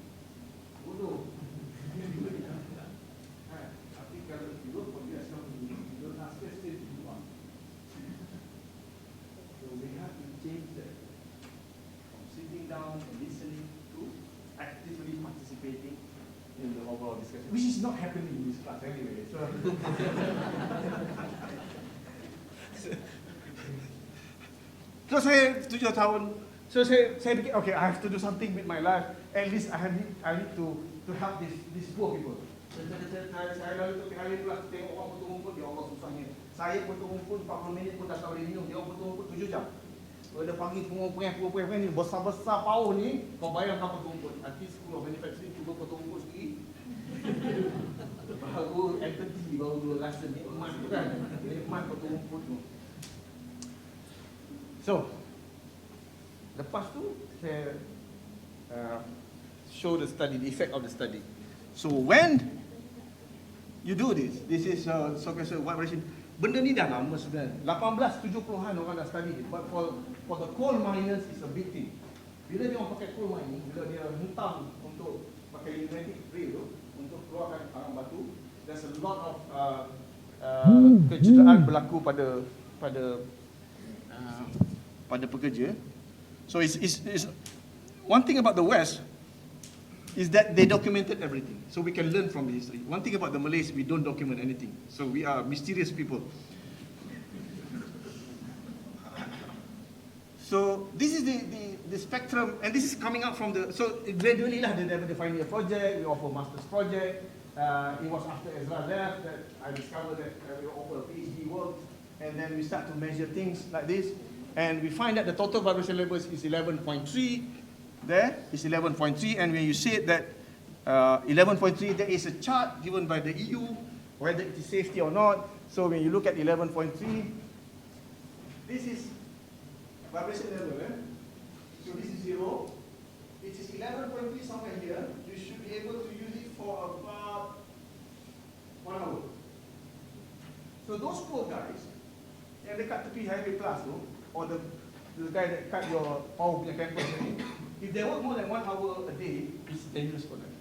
bodoh. Tapi kalau you pun dia sekarang you don't ask question you want. So we have to change that from sitting down and listening to actively participating in the overall discussion, which is not happening in this class anyway. So saya 7 tahun. So saya fikir, okay, I have to do something with my life. At least I need to help these poor people. Saya lalu tepi hari pula tengok orang potong rumput, ya Allah susahnya. Saya potong rumput 40 minit pun tak boleh minum. Dia orang potong rumput 7 jam. Kalau dia panggil pengumpul ni besar-besar paus ni, kau bayar berapa potong rumput? Nanti School of Manufacturing cuba potong rumput sendiri. Baru empathy, baru rasa nikmat tu kan. Nikmat potong rumput tu. So, lepas tu saya show the study, the effect of the study. So when you do this is so-called vibration. Benda ni dah lama sebenarnya. 1870-an orang dah study it. But for the coal miners is a big thing. Bila dia orang pakai coal mining, bila dia hentam untuk pakai magnetic ray tu untuk keluarkan arang batu, there's a lot of kecederaan berlaku pada pekerja. So it's one thing about the West is that they documented everything. So we can learn from the history. One thing about the Malays, we don't document anything. So we are mysterious people. So this is the spectrum, and this is coming out from the, so gradually lah, they never define a project, we offer master's project. It was after Ezra left that I discovered that we offer a PhD work, and then we start to measure things like this, and we find that the total vibration levels is 11.3. There is 11.3, and when you say that 11.3, there is a chart given by the EU, whether it is safety or not. So when you look at 11.3, this is vibration level. So this is 0. It is 11.3 somewhere here. You should be able to use it for about 1 hour. So those poor guys, yang dekat tepi highway plus tu, or the guy that cut your power punya campus ni, if they work more than 1 hour a day, it's dangerous for them.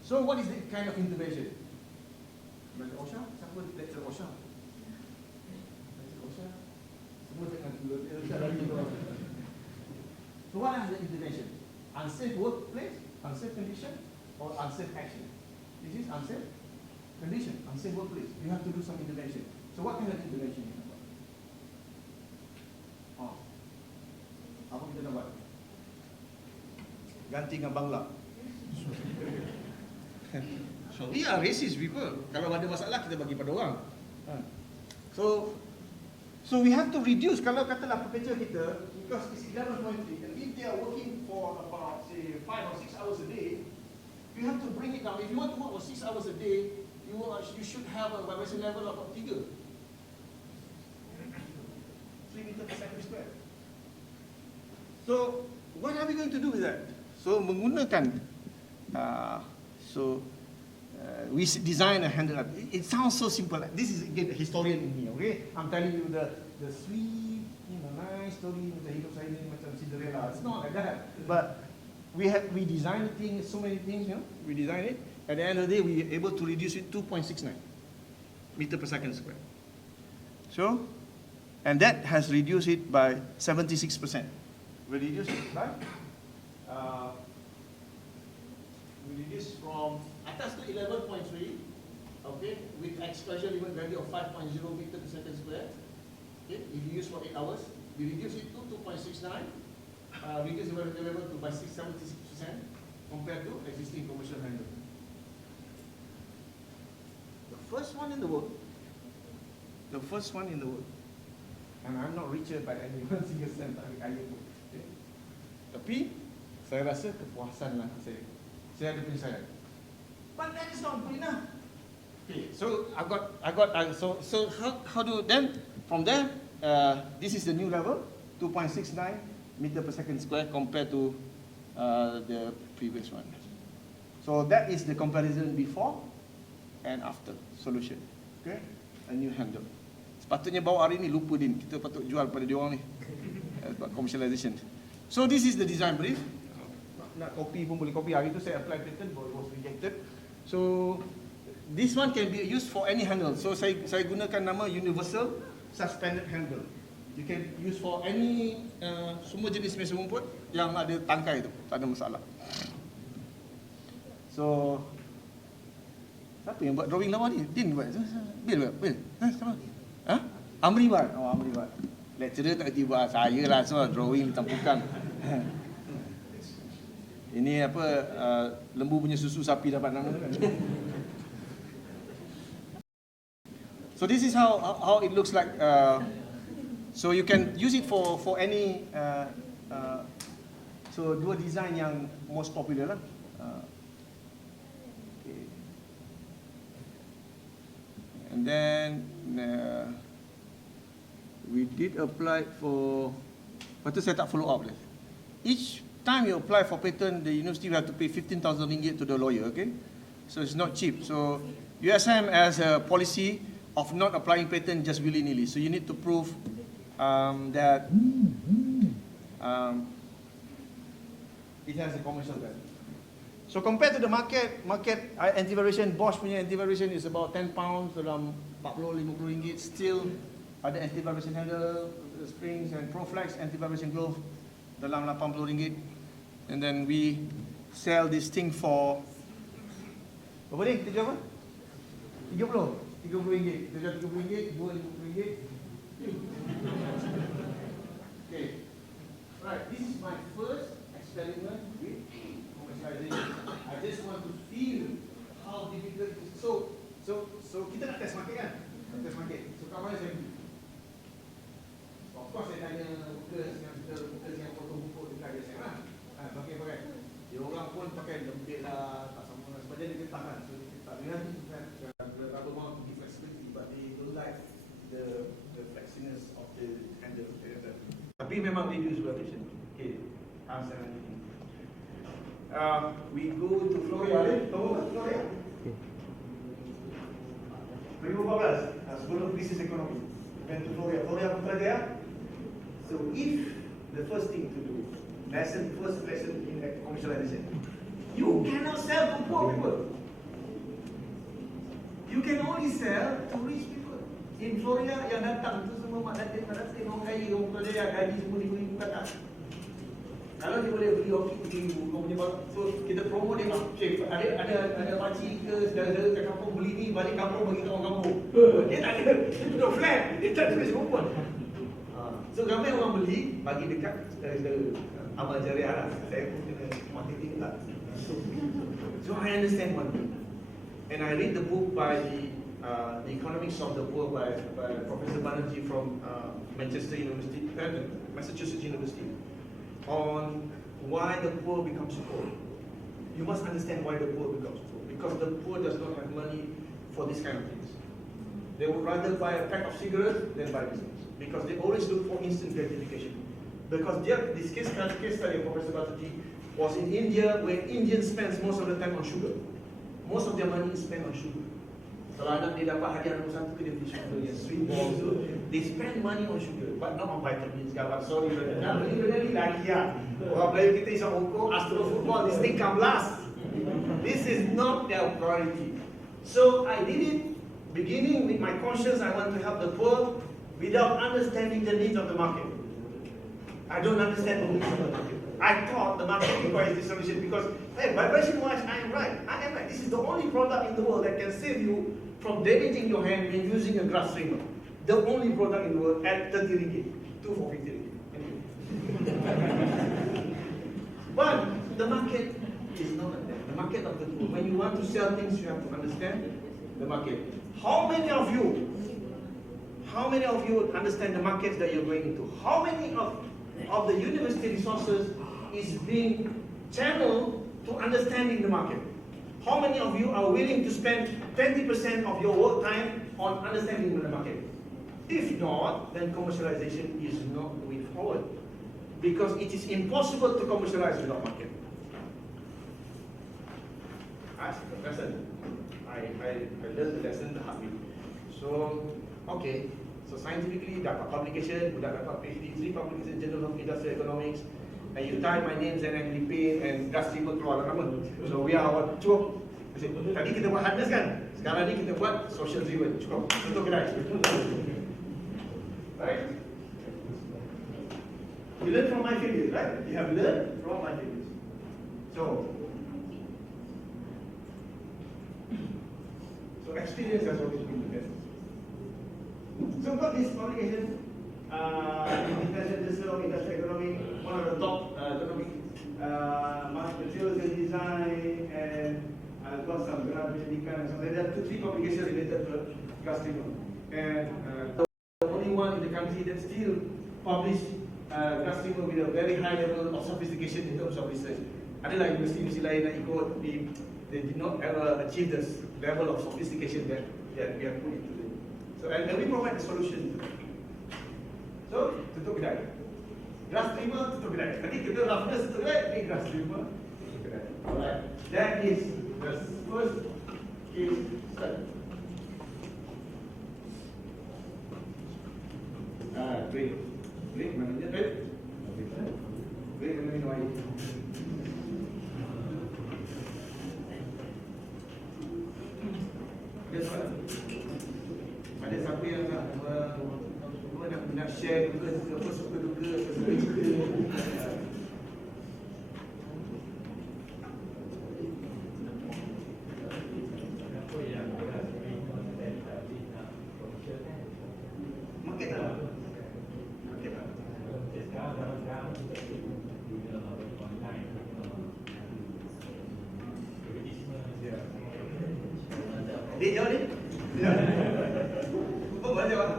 So what is the kind of intervention? Belajar OSHA? Siapa lecture OSHA? Lecture OSHA? Semua tengah dulu. So what is the intervention? Unsafe workplace, unsafe condition, or unsafe action? This is unsafe condition, unsafe workplace. You have to do some intervention. So what kind of intervention? Apa kita nak buat? Ganti dengan Bangla. So we are racist people. Kalau ada masalah kita bagi pada orang. So we have to reduce. Kalau katalah pekerja kita, because it's 11.3, and if they are working for about say 5 or 6 hours a day, you have to bring it down. If you want to work for 6 hours a day, you should have a vibration level of about 3. 3 meters per second square. So, what are we going to do with that? So, menggunakan, we design a handle. It sounds so simple. This is again the historian in me, okay? I'm telling you the sweet, nice story macam hidup saya ni macam Cinderella. It's not like that. But we design things, so many things, we design it. At the end of the day, we are able to reduce it 2.69 meter per second square. So, and that has reduced it by 76%. We reduced it by, we reduced from atas to 11.3, okay, with expression limit value of 5.0 meter per second square. Okay, if you use for 8 hours, we reduce it to 2.69, reduce the level to by 76% compared to existing commercial handle. The first one in the world, and I'm not richer by any one single cent I pun. Okay. Tapi saya rasa kepuasan lah saya ada penyesalan. But that is not good enough. Okay, so so how do then from there this is the new level 2.69 meter per second square compared to the previous one. So that is the comparison before and after solution. Okay, a new handle. Sepatutnya bawa hari ni lupa din, kita patut jual pada dia orang ni sebab commercialization. So this is the design brief. Nak copy pun boleh copy. Hari tu saya apply patent but it was rejected. So this one can be used for any handle. So saya gunakan nama universal suspended handle. You can use for any semua jenis mesin rumput yang ada tangkai tu, tak ada masalah. So siapa yang buat drawing lama ni? Din buat. Bil. Siapa? Ha? Amri buat. Oh, Amri buat. Lecturer tak tiba saya lah semua drawing tampukan. Ini apa lembu punya susu sapi dapat nama kan. So this is how it looks like. So you can use it for any. So dua design yang most popular lah. Okay. And then we did apply for. Lepas tu saya tak follow up leh. Each time you apply for patent, the university will have to pay 15,000 ringgit to the lawyer. Okay, so it's not cheap. So USM has a policy of not applying patent just willy-nilly. So you need to prove that it has a commercial value. So compared to the market anti-vibration, Bosch punya anti-vibration is about 10 pounds dalam 40-50 ringgit. Still ada anti-vibration handle, springs and Proflex anti-vibration glove dalam 80 ringgit. And then we sell this thing for berapa ni? Kita jual apa? 30 ringgit. Kita jual 30 ringgit, 2 ringgit. Okay. Right, this is my first experiment with commercialization. I just want to feel how difficult it is. So kita nak test market kan? Test market. So kat mana saya pergi? Of course saya tanya workers yang potong rumput dekat DSM lah. Pakai. Dia orang pun pakai lembik lah, tak sama lah. Sebab dia getah kan. So dia getah dengan rubber mount to give flexibility, but they don't like the flexiness of the handle. Tapi memang reduce vibration. Okay, answer nanti. We go to Floria. Tahu tak Floria? 2014, sebelum krisis ekonomi. Went to Floria pun kerja. So if the first thing to do, first lesson in commercialization, you cannot sell to poor people. You can only sell to rich people. In Floria yang datang tu semua mak datin orang kaya, orang kerja, gaji semua diberi ke atas. Kalau dia boleh beli okey RM3,000, kau punya barang, so kita promote dia lah. Cik, ada makcik ke saudara-saudara kat kampung beli ni, balik kampung bagi kat orang kampung. Dia tak ada, dia duduk flat, dia tak ada perempuan. So ramai orang beli, bagi dekat saudara-saudara. Amal jariah lah, saya pun kena marketing tak. So I understand one thing. And I read the book by the Economics of the Poor by Professor Banerjee from Manchester University, Massachusetts University, on why the poor becomes poor. you must understand why the poor becomes poor. Because the poor does not have money for these kind of things. They would rather buy a pack of cigarettes than buy business. Because they always look for instant gratification. Because this case study of Professor Bataji was in India, where Indians spend most of the time on sugar. Most of their money is spent on sugar. Kalau anak dia dapat hadiah nombor 1 dia beli sugar, yang sweet balls tu, they spend money on sugar, but not on vitamins. Kawan, sorry, nak beli benda ni lagi ya. Orang Melayu kita isap rokok, astro football, this thing come last. This is not their priority. So I did it, beginning with my conscience, I want to help the poor, without understanding the needs of the market. I don't understand the needs of the market. I thought the market requires this solution because, hey, vibration-wise, I am right. I am right. This is the only product in the world that can save you from damaging your hand when using a grass trimmer. The only product in the world at 30 ringgit. 2 for 50 ringgit. Anyway. But the market is not like that. The market of the poor. When you want to sell things, you have to understand the market. How many of you understand the markets that you're going into? How many of the university resources is being channeled to understanding the market? How many of you are willing to spend 20% of your work time on understanding the market? If not, then commercialization is not going forward. Because it is impossible to commercialize without market. That's the lesson. I learned the lesson the hard way. So, okay. So scientifically, dapat publication, budak dapat PhD, 3 publications in Journal of Industrial Economics, and you type my name, and Ripin, and gas trimmer keluar nama. So we are what? Cukup. Tadi kita buat hardness kan? Sekarang ni kita buat social driven. Cukup. Tutup kedai. Right? You learn from my failures, right? You have learned from my failures. So experience has always been the best. So got this publication, International Industrial Economy, one of the top economic materials and design, and got some grant pendidikan and something. There are 2-3 publications related to gas trimmer. And the only one in the country that still publish gas trimmer with a very high level of sophistication in terms of research. Adalah universiti lain yang ikut, they did not ever achieve this level of sophistication that we have put into it. So, and we provide the solution. So, tutup kedai. Grass trimmer, tutup kedai. Tadi kita roughness tutup kedai, ini grass trimmer, tutup kedai. Alright. That is the first case study. Break. Break mana dia? Break. Break mana minum air. Ada soalan? Ada siapa yang nak share apa suka duka, suka cerita? Market tak? Market tak? Dia jauh ni? Ya. Bawa jauh.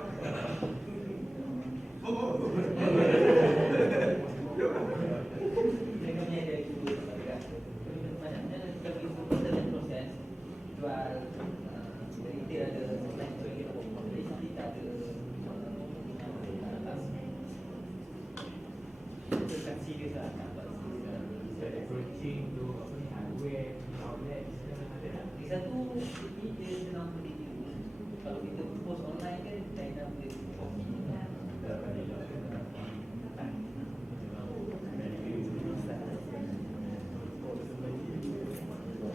Kalau kita post online kan, lain dah boleh.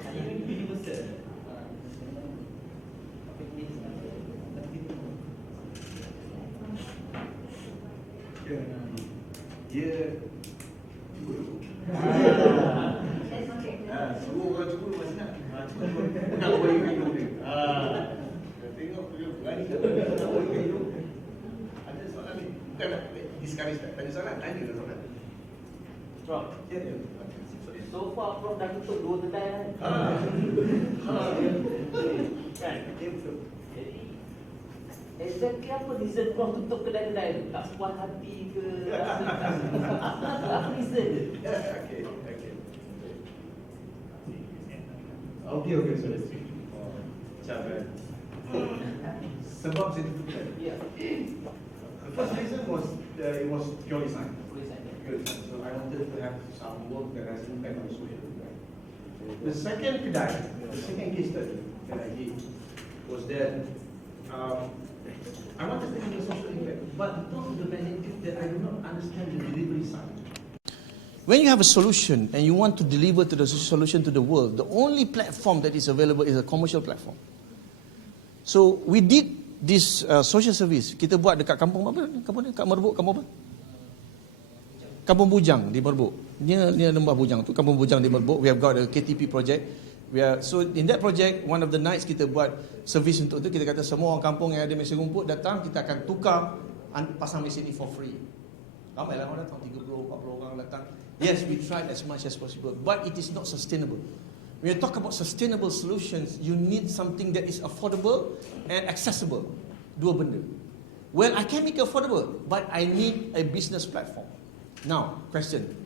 Hanya ini besar. Dia semua orang cuba masih nak bagi minum dia. Tengok dia berani tak bagi minum. Ada soalan ni? Bukan nak discourage tak? Tanya soalan? Tanya ke soalan? Prof, Ya. so far Prof dah tutup 2 kedai kan? Betul. Jadi exactly apa reason Prof tutup kedai-kedai tu? Tak sepuas hati ke? Apa reason dia? Okay. Okay, so let's see. Macam kan. Sebab saya tentukan. Ya. The first reason was it was purely science. Boleh saja. Purely science. So I wanted to have some work that has impact on social. The second case study that I did was that I wanted to have a social impact, but because of the magnitude that I do not understand the delivery side. When you have a solution and you want to deliver to the solution to the world, the only platform that is available is a commercial platform. So we did this social service. Kita buat dekat kampung apa? Kampung ni? Kat Merbuk, kampung apa? Kampung Bujang di Merbuk. Near Lembah Bujang tu, Kampung Bujang di Merbuk. We have got a KTP project. So in that project, one of the nights kita buat service untuk tu. Kita kata semua orang kampung yang ada mesin rumput datang, kita akan tukar pasang mesin ni for free. Ramai lah orang datang, 30, 40 orang datang. Yes, we tried as much as possible, but it is not sustainable. When you talk about sustainable solutions, you need something that is affordable and accessible. Dua benda. Well, I can make it affordable, but I need a business platform. Now, question.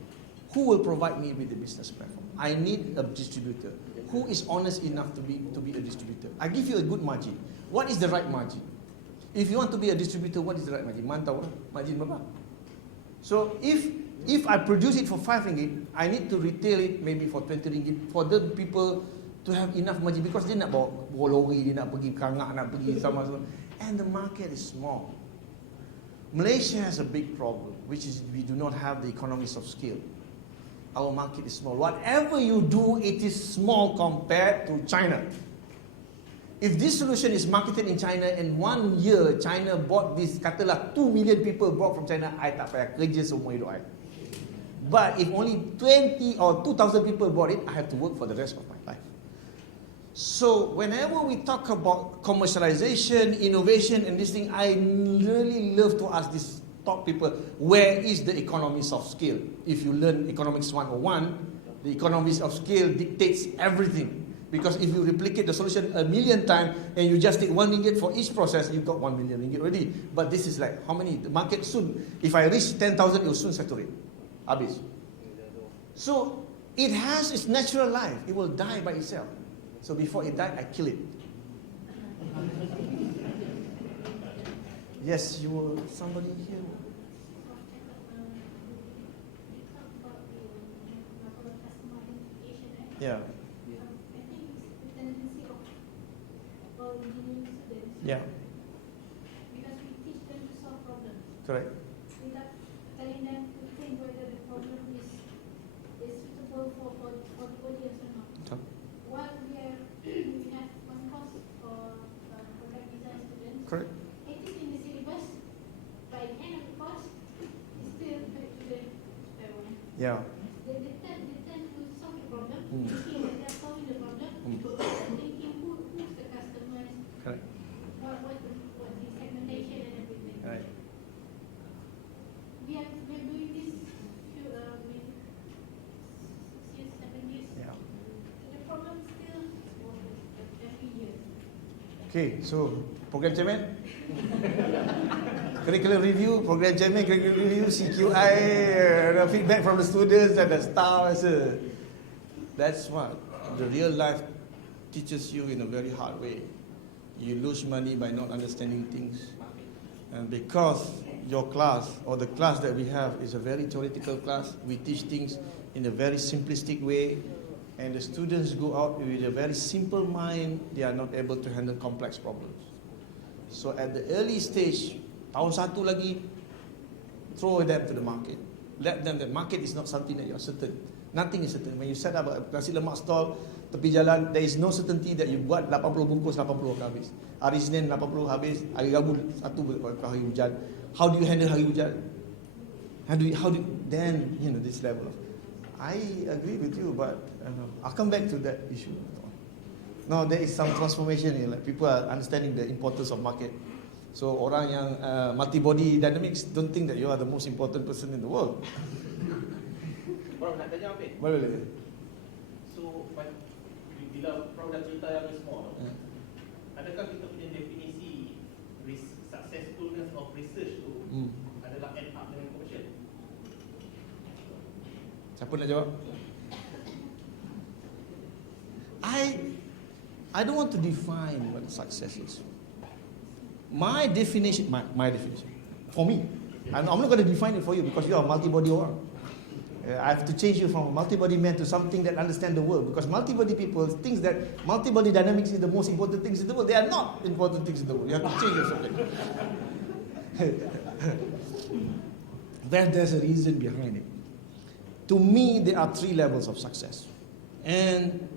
Who will provide me with the business platform? I need a distributor. Who is honest enough to be a distributor? I give you a good margin. What is the right margin? If you want to be a distributor, what is the right margin? Mantau lah. Margin berapa? So if I produce it for 5 ringgit, I need to retail it maybe for 20 ringgit for the people to have enough margin because dia nak bawa lori, dia nak pergi Kangak, nak pergi sama-sama. And the market is small. Malaysia has a big problem, which is we do not have the economies of scale. Our market is small. Whatever you do, it is small compared to China. If this solution is marketed in China and 1 year China bought this, katalah 2 million people bought from China, I tak payah kerja semua hidup I. But if only 20 or 2,000 people bought it, I have to work for the rest of my life. So whenever we talk about commercialization, innovation and this thing, I really love to ask these top people, where is the economies of scale? If you learn economics 101, the economies of scale dictates everything. Because if you replicate the solution 1,000,000 times and you just take 1 ringgit for each process, you've got 1 million ringgit already. But this is like how many? The market soon, if I reach 10,000, it will soon saturate. Habis. So it has its natural life. It will die by itself. So before it died, I kill it. Yes, you were somebody here. Yeah. Yeah. Because we teach them to solve problems. Correct. Without telling them to think whether the problem is suitable for the audience or not. Okay. While we have one course for product design students. Correct. It is in the syllabus. By the end of the course, it's still back to the square one. Yeah. They tend to solve the problem, Mm. thinking that they're solving the problem, thinking who's the customers, Correct. what the segmentation and everything. Right. We're doing this maybe 6 years, 7 years. Yeah. The problem still every year. Okay, so program chairman, curriculum review, program chairman, curriculum review, CQI, the feedback from the students and the staff. That's what the real life teaches you in a very hard way. You lose money by not understanding things. And because your class or the class that we have is a very theoretical class, we teach things in a very simplistic way, and the students go out with a very simple mind, they are not able to handle complex problems. So at the early stage, tahun 1 lagi, throw them to the market. Let them, the market is not something that you are certain. Nothing is certain. When you set up a nasi lemak stall tepi jalan, there is no certainty that you buat 80 bungkus, 80 akan habis. Hari Senin 80 habis, hari Rabu 1 hari hujan. How do you handle hari hujan? How do then, this level of, I agree with you, but I'll come back to that issue. Now there is some transformation here, like people are understanding the importance of market. So orang yang multi-body dynamics don't think that you are the most important person in the world. Prof nak tanya apa? Boleh. So bila Prof dah cerita yang ni semua, adakah kita punya definisi successfulness of research tu adalah end up dengan commercial? Siapa nak jawab? I don't want to define what success is. My definition, my definition, for me, I'm not going to define it for you because you are a multi-body orang. I have to change you from a multi-body man to something that understands the world, because multi-body people think that multi-body dynamics is the most important things in the world. They are not important things in the world. You have to change your subject. There's a reason behind it. To me, there are 3 levels of success. And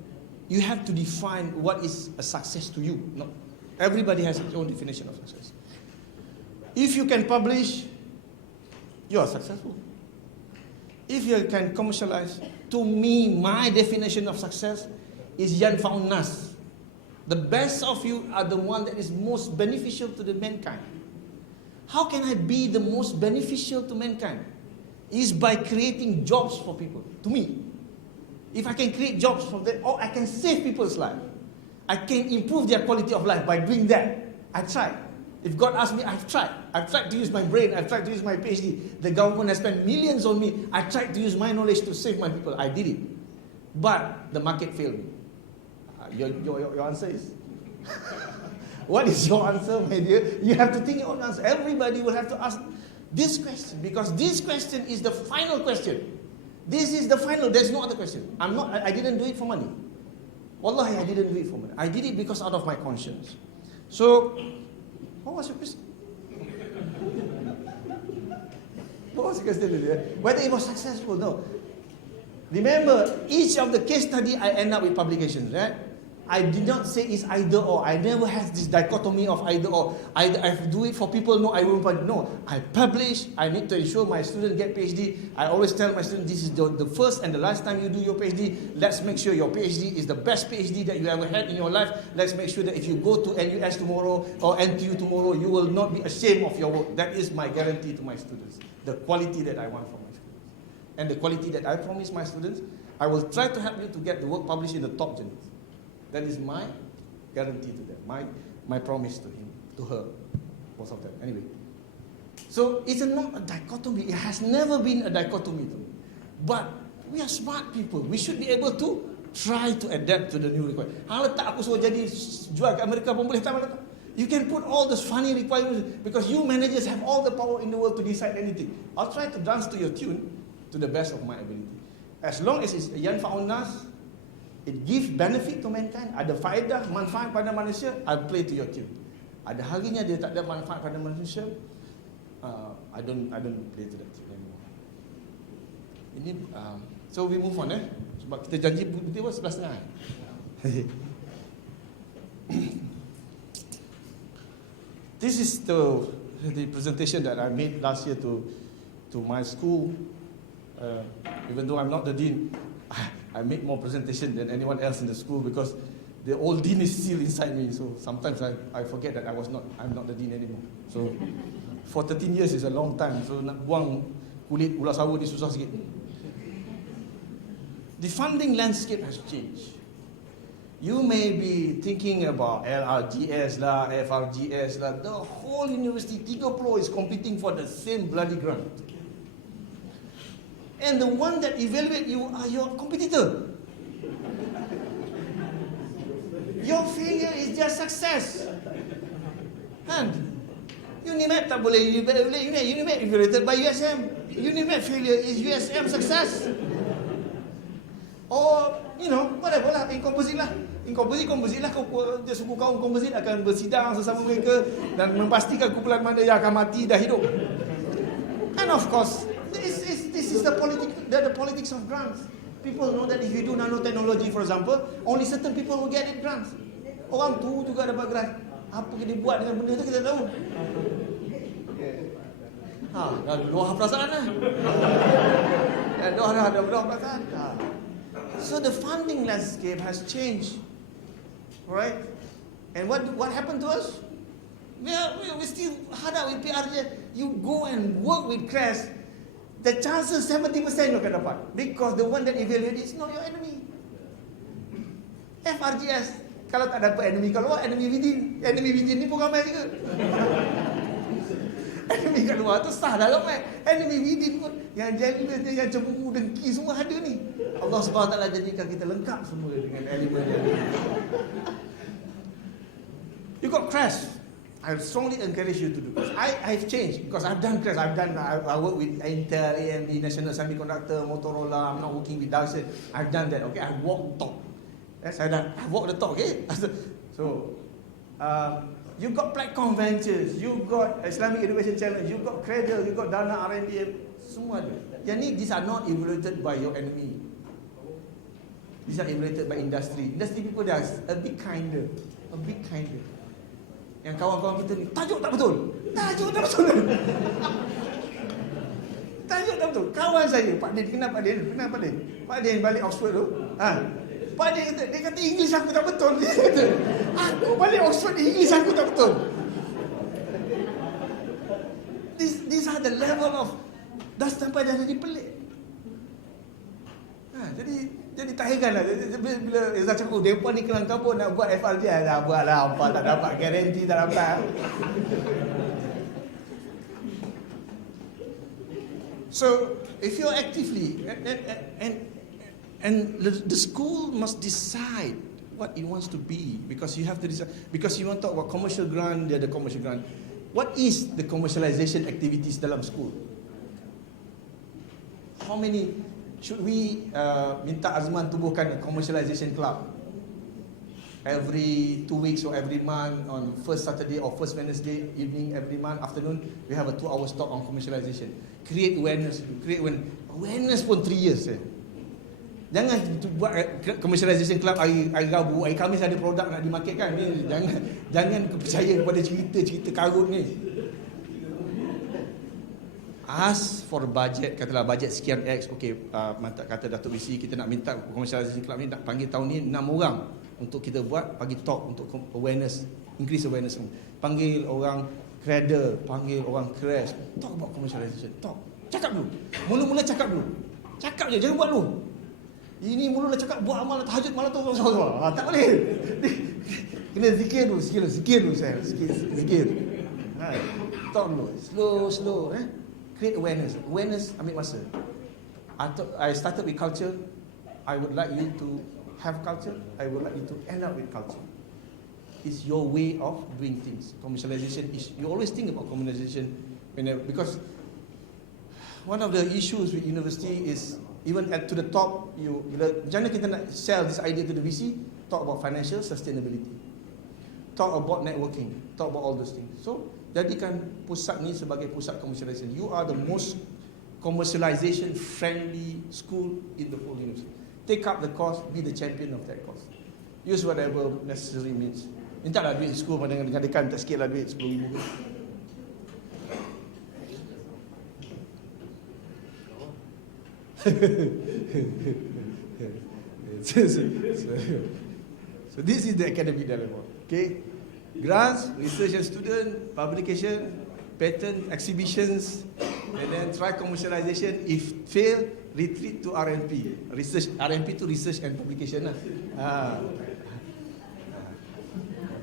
you have to define what is a success to you. No, everybody has its own definition of success. If you can publish, you are successful. If you can commercialize, to me, my definition of success is Yan Faun Nas. The best of you are the one that is most beneficial to the mankind. How can I be the most beneficial to mankind? Is by creating jobs for people. To me, if I can create jobs for them, or I can save people's life, I can improve their quality of life by doing that. I tried. If God asked me, I've tried. I've tried to use my brain. I've tried to use my PhD. The government has spent millions on me. I tried to use my knowledge to save my people. I did it. But the market failed me. Your answer is? What is your answer, my dear? You have to think your own answer. Everybody will have to ask this question, because this question is the final question. This is the final. There's no other question. I didn't do it for money. Wallahi, I didn't do it for money. I did it because out of my conscience. So, what was your question? What was the question? Whether it was successful? No. Remember, each of the case study I end up with publications, right? I did not say it's either or. I never have this dichotomy of either or. Either I do it for people, no, I won't. No, I publish. I need to ensure my student get PhD. I always tell my students, this is the first and the last time you do your PhD. Let's make sure your PhD is the best PhD that you ever had in your life. Let's make sure that if you go to NUS tomorrow or NTU tomorrow, you will not be ashamed of your work. That is my guarantee to my students. The quality that I want from my students. And the quality that I promise my students, I will try to help you to get the work published in the top journals. That is my guarantee to them, my promise to him, to her, most of them. Anyway, so it's not a dichotomy. It has never been a dichotomy to me. But we are smart people. We should be able to try to adapt to the new requirement. Hang letak aku suruh jadi jual kat Amerika pun boleh tak letak. You can put all those funny requirements because you managers have all the power in the world to decide anything. I'll try to dance to your tune to the best of my ability. As long as it's Yan Fa'un Nas, it gives benefit to mankind. Ada faedah, manfaat pada manusia, I'll play to your tune. Ada harinya dia tak ada manfaat pada manusia, I don't play to that tune anymore. Ini, so we move on sebab kita janji betul 11:30. This is the presentation that I made last year to my school. Even though I'm not the dean, I make more presentation than anyone else in the school because the old dean is still inside me. So sometimes I forget that I'm not the dean anymore. So for 13 years is a long time. So nak buang kulit ulas sawo ni susah sikit. The funding landscape has changed. You may be thinking about LRGS lah, FRGS lah. The whole university, 30 is competing for the same bloody grant. And the one that evaluate you are your competitor. Your failure is their success. And UNIMED tak boleh evaluate. UNIMED evaluated by USM. UNIMED failure is USM success. Or, whatever lah, in composite lah. In composite lah, suku kaum composite akan bersidang sesama mereka dan memastikan kumpulan mana yang akan mati dah hidup. And of course, this is the politics of grants. People know that if you do nanotechnology, for example, only certain people will get it grants. Orang tu juga dapat grant. Apa kita buat dengan benda tu kita tahu. Dah luar perasaan lah. Dah luar perasaan. So the funding landscape has changed, right? And what happened to us? We still hard out with PRJ. You go and work with CRES, the chances 70% you akan dapat because the one that evaluate is not your enemy. FRGS, kalau tak dapat enemy keluar, enemy within ni pun ramai juga. Enemy kat luar tu sah dah ramai. Enemy within pun yang jealous dia, yang cemburu, dengki semua ada ni. Allah SWT jadikan kita lengkap semua dengan elemen. You got crash. I strongly encourage you to do. Because I've changed. Because I've done crash. I work with Intel, AMD, National Semiconductor, Motorola. I'm not working with Dyson. I've done that. Okay, I walk the talk. Yes, I walk the talk. Okay. So, you got platform ventures. You got Islamic Innovation Challenge. You got Cradle. You got Dana R&D. Semua ada. Yang these are not evaluated by your enemy. These are evaluated by industry. Industry people they are a bit kinder. A bit kinder. Yang kawan-kawan kita ni, tajuk tak betul. Tajuk tak betul. Tajuk tak betul. Kawan saya, Pak Din, kenapa Pak Din? Kenapa Pak Din? Pak Din balik Oxford tu. Pak Din kata, dia kata English aku tak betul. Dia kata, aku balik Oxford, English aku tak betul. These are the level of, dah sampai dah jadi pelik. Jadi tak heran lah. Bila Izzah cakap, mereka ni kelang kabut nak buat FRJ, dah buat lah, apa tak dapat, garanti tak dapat. So, if you're actively, and the school must decide what it wants to be, because you have to decide, because you want to talk about commercial grant, the commercial grant. What is the commercialization activities dalam school? How many should we minta Azman tubuhkan a commercialization club every 2 weeks or every month on first Saturday or first Wednesday evening every month afternoon we have a 2-hour talk on commercialization. Create awareness, awareness pun 3 years. Jangan buat commercialization club hari Rabu, hari Khamis ada produk nak dimarketkan ni. Jangan percaya kepada cerita karut ni. Ask for budget, katalah budget sekian X, okey, kata Datuk BC kita nak minta commercialization club ni nak panggil tahun ni 6 orang untuk kita buat bagi talk untuk awareness, increase awareness. Panggil orang Cradle, panggil orang Crash, talk about commercialization, talk. Cakap dulu. Mula-mula cakap dulu. Cakap je, jangan buat dulu. Ini mula-mula cakap buat amal tahajud malam tu tak boleh. Kena zikir dulu saya. Zikir. Talk dulu. Slow. Create awareness. Awareness ambil masa. I started with culture. I would like you to have culture. I would like you to end up with culture. It's your way of doing things. Commercialization is, you always think about commercialization because one of the issues with university is even to the top, jangan kita nak sell this idea to the VC, talk about financial sustainability. Talk about networking, talk about all those things. So, jadikan pusat ni sebagai pusat commercialization. You are the most commercialization friendly school in the whole university. Take up the course, be the champion of that course. Use whatever necessary means. Minta lah duit school pada dengan dekan, minta sikit lah duit 10,000. So this is the academic dilemma. Okay, grants, research and student, publication, patent, exhibitions, and then try commercialization. If fail, retreat to RMP. Research, RMP to research and publication lah.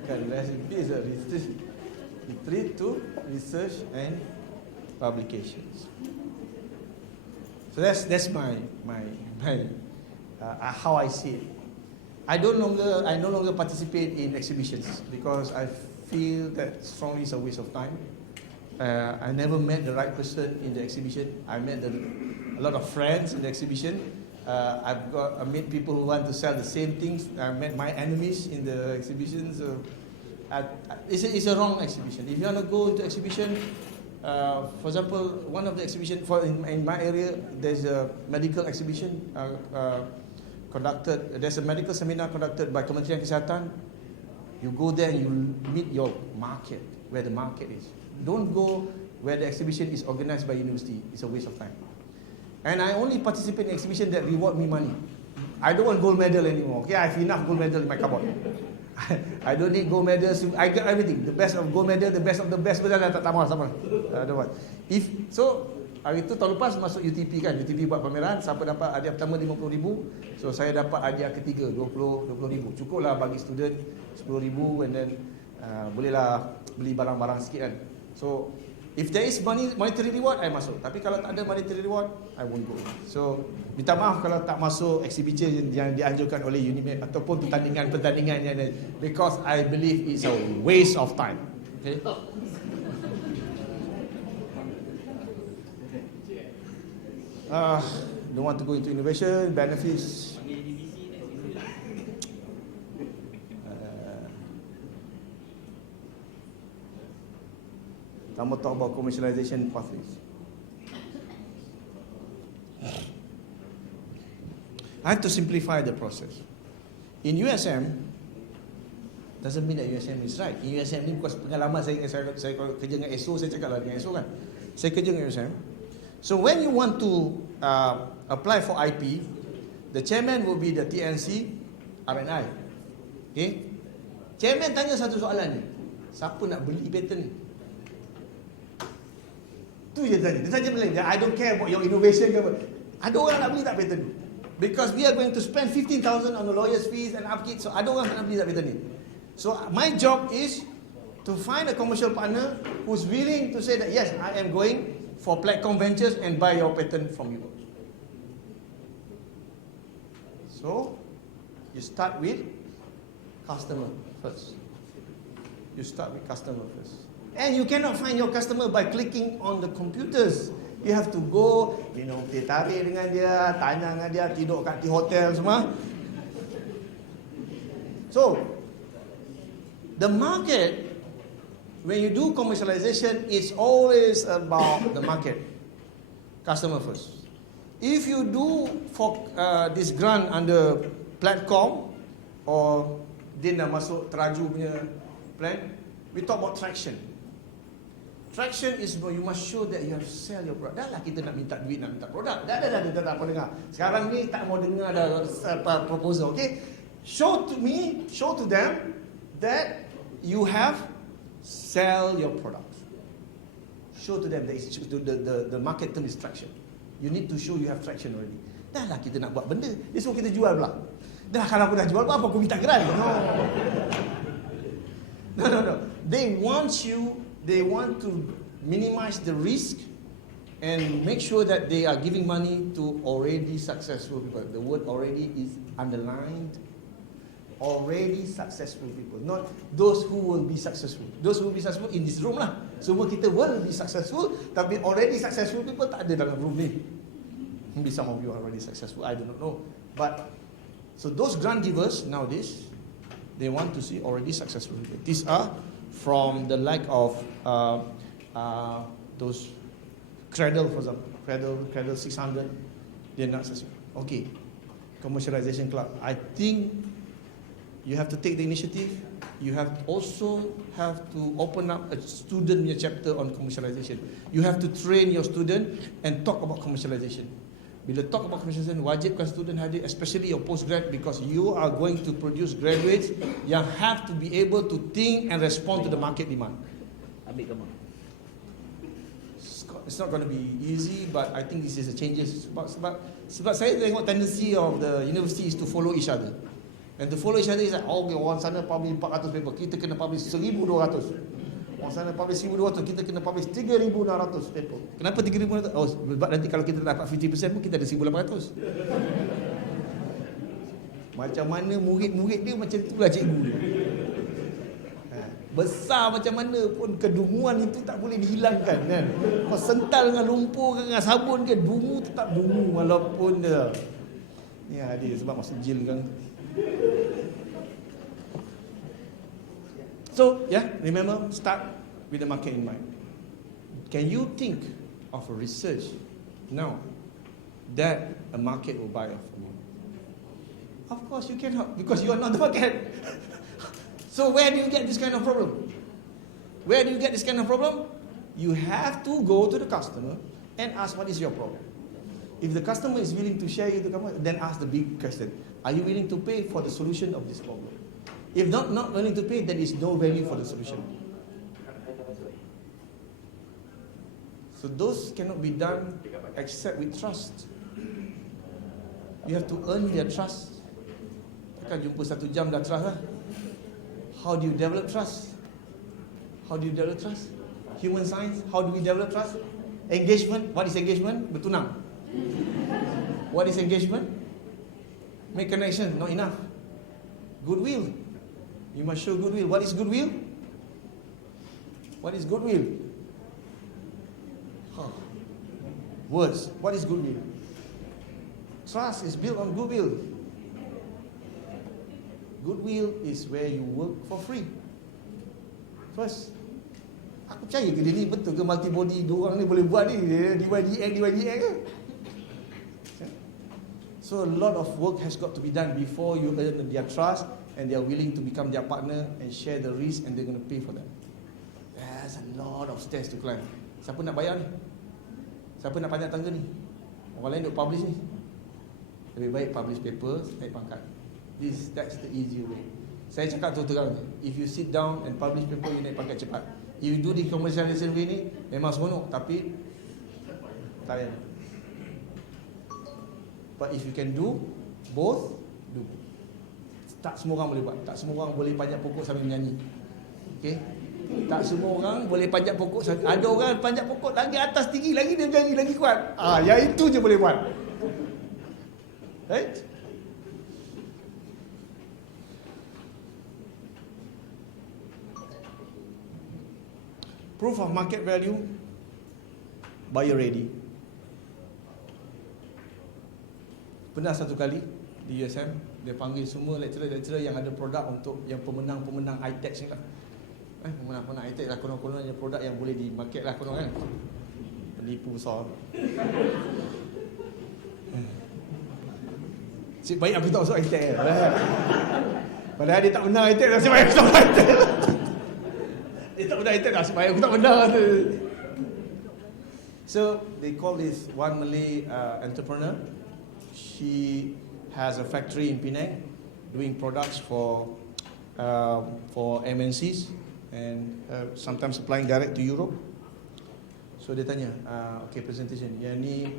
Kan, RMP is a research. Retreat to research and publications. So that's my how I see it. I no longer participate in exhibitions because I feel that strongly it's a waste of time. I never met the right person in the exhibition. I met a lot of friends in the exhibition. I met people who want to sell the same things. I met my enemies in the exhibition. So it's a wrong exhibition. If you want to go to exhibition, for example, one of the exhibition in my area, there's a medical exhibition conducted. There's a medical seminar conducted by Kementerian Kesihatan. You go there and you meet your market, where the market is. Don't go where the exhibition is organized by university. It's a waste of time. And I only participate in exhibition that reward me money. I don't want gold medal anymore. Okay, I have enough gold medal in my cupboard. I don't need gold medals. I got everything. The best of gold medal, the best of the best. Tak sama. I don't want. So hari tu tahun lepas masuk UTP kan. UTP buat pameran. Siapa dapat hadiah pertama 50,000. So saya dapat hadiah ketiga 20,000. Cukup lah bagi student 10,000 and then bolehlah beli barang-barang sikit kan. So If there is monetary reward, I masuk. Tapi kalau tak ada monetary reward, I won't go. So, minta maaf kalau tak masuk exhibition yang dianjurkan oleh Unimed ataupun pertandingan yang because I believe it's a waste of time. Okay? Don't want to go into innovation, benefits. I'm going to talk about commercialization pathways. I have to simplify the process. In USM, doesn't mean that USM is right. In USM ni because pengalaman saya kalau kerja dengan SO, saya cakap lah dengan SO kan. Saya kerja dengan USM. So when you want to apply for IP, the chairman will be the TNC, RNI. Okay? Chairman tanya satu soalan ni. Siapa nak beli patent ni? Tu je tanya. Dia tanya balik. I don't care about your innovation ke apa. Ada orang nak beli tak patent ni? Because we are going to spend 15,000 on the lawyer's fees and upkeep. So ada orang nak beli tak patent ni? So my job is to find a commercial partner who's willing to say that yes, I am going for platform ventures and buy your patent from you. So you start with customer first. You start with customer first. And you cannot find your customer by clicking on the computers. You have to go, minum teh tarik dengan dia, tanya dengan dia, tidur kat di hotel semua. So, the market, when you do commercialization, it's always about the market. Customer first. If you do for this grant under platform or dia nak masuk teraju punya plan, we talk about traction. Traction is you must show that you have to sell your product. Dah lah kita nak minta duit, nak minta produk. Dah tak apa dengar. Sekarang ni tak mau dengar dah proposal, okay? Show to them that you have sell your product. Show to them that the market term is traction. You need to show you have traction already. Dah lah kita nak buat benda. Dia suruh kita jual pula. Dah kalau aku dah jual, apa aku minta grant? No. They want to minimize the risk and make sure that they are giving money to already successful people. The word already is underlined. Already successful people, not those who will be successful. Those who will be successful in this room lah. Semua kita will be successful, tapi already successful people tak ada dalam room ni. Maybe some of you are already successful, I do not know. But so those grant givers nowadays, they want to see already successful people. These are from the like of those Cradle, for example. Cradle 600, they're not successful. Okay, commercialization club. I think you have to take the initiative. You also have to open up a student chapter on commercialization. You have to train your student and talk about commercialization. Bila talk about commercialization, wajibkan student hadir, especially your postgrad, because you are going to produce graduates yang have to be able to think and respond to the market demand. Ambil gambar. It's not going to be easy, but I think this is a changes. Sebab saya tengok tendency of the university is to follow each other. And to follow each other is like, oh, orang sana publish 400 paper, kita kena publish 1,200. Orang sana publish 1,200, kita kena publish 3,600 paper. Kenapa 3,600? Oh, sebab nanti kalau kita dapat 50% pun kita ada 1,800. Macam mana murid-murid dia macam itulah cikgu dia. Besar macam mana pun kedunguan itu tak boleh dihilangkan kan. Kau sental dengan lumpur dengan sabun ke, dungu tetap dungu walaupun dia. Ni ada sebab masuk jil kan. So, remember, start with the market in mind. Can you think of a research now that a market will buy off from you? Of course you cannot, because you are not the market. So where do you get this kind of problem? Where do you get this kind of problem? You have to go to the customer and ask what is your problem. If the customer is willing to share you the problem, then ask the big question. Are you willing to pay for the solution of this problem? If not willing to pay, there is no value for the solution. So those cannot be done except with trust. You have to earn their trust. Kan jumpa 1 jam dah trust lah. How do you develop trust? How do you develop trust? Human science, how do we develop trust? Engagement, what is engagement? Bertunang. What is engagement? Make connection, not enough. Goodwill. You must show goodwill. What is goodwill? What is goodwill? Words. What is goodwill? Trust is built on goodwill. Goodwill is where you work for free. First, aku percaya ke dia ni betul ke multi-body dua orang ni boleh buat ni, DYDX ke? So a lot of work has got to be done before you earn their trust and they are willing to become their partner and share the risk and they're going to pay for them. There's a lot of stairs to climb. Siapa nak bayar ni? Siapa nak panjat tangga ni? Orang lain duk publish ni. Lebih baik publish paper, naik pangkat. That's the easy way. Saya cakap terang, if you sit down and publish paper, you naik pangkat cepat. If you do the commercialization way ni, memang seronok, tapi tak payah. But if you can do both, do. Tak semua orang boleh buat. Tak semua orang boleh panjat pokok sambil menyanyi. Okay? Tak semua orang boleh panjat pokok. Ada orang panjat pokok lagi atas tinggi, lagi dia menyanyi lagi kuat. Yang itu je boleh buat. Right? Proof of market value, buyer ready. Pernah satu kali di USM, dia panggil semua lecturer-lecturer yang ada produk untuk yang pemenang-pemenang high-tech ni lah. Pemenang-pemenang high-tech lah, konon-konon yang produk yang boleh di market lah konon kan. Penipu besar. Cik baik aku tak masuk high-tech kan. Padahal dia tak menang high-tech, nasib baik aku tak menang high-tech. Dia tak menang high-tech, nasib baik aku tak menang. So, they call this one Malay entrepreneur. She has a factory in Penang doing products for MNCs and sometimes supplying direct to Europe. So dia tanya, okay presentation, yang ni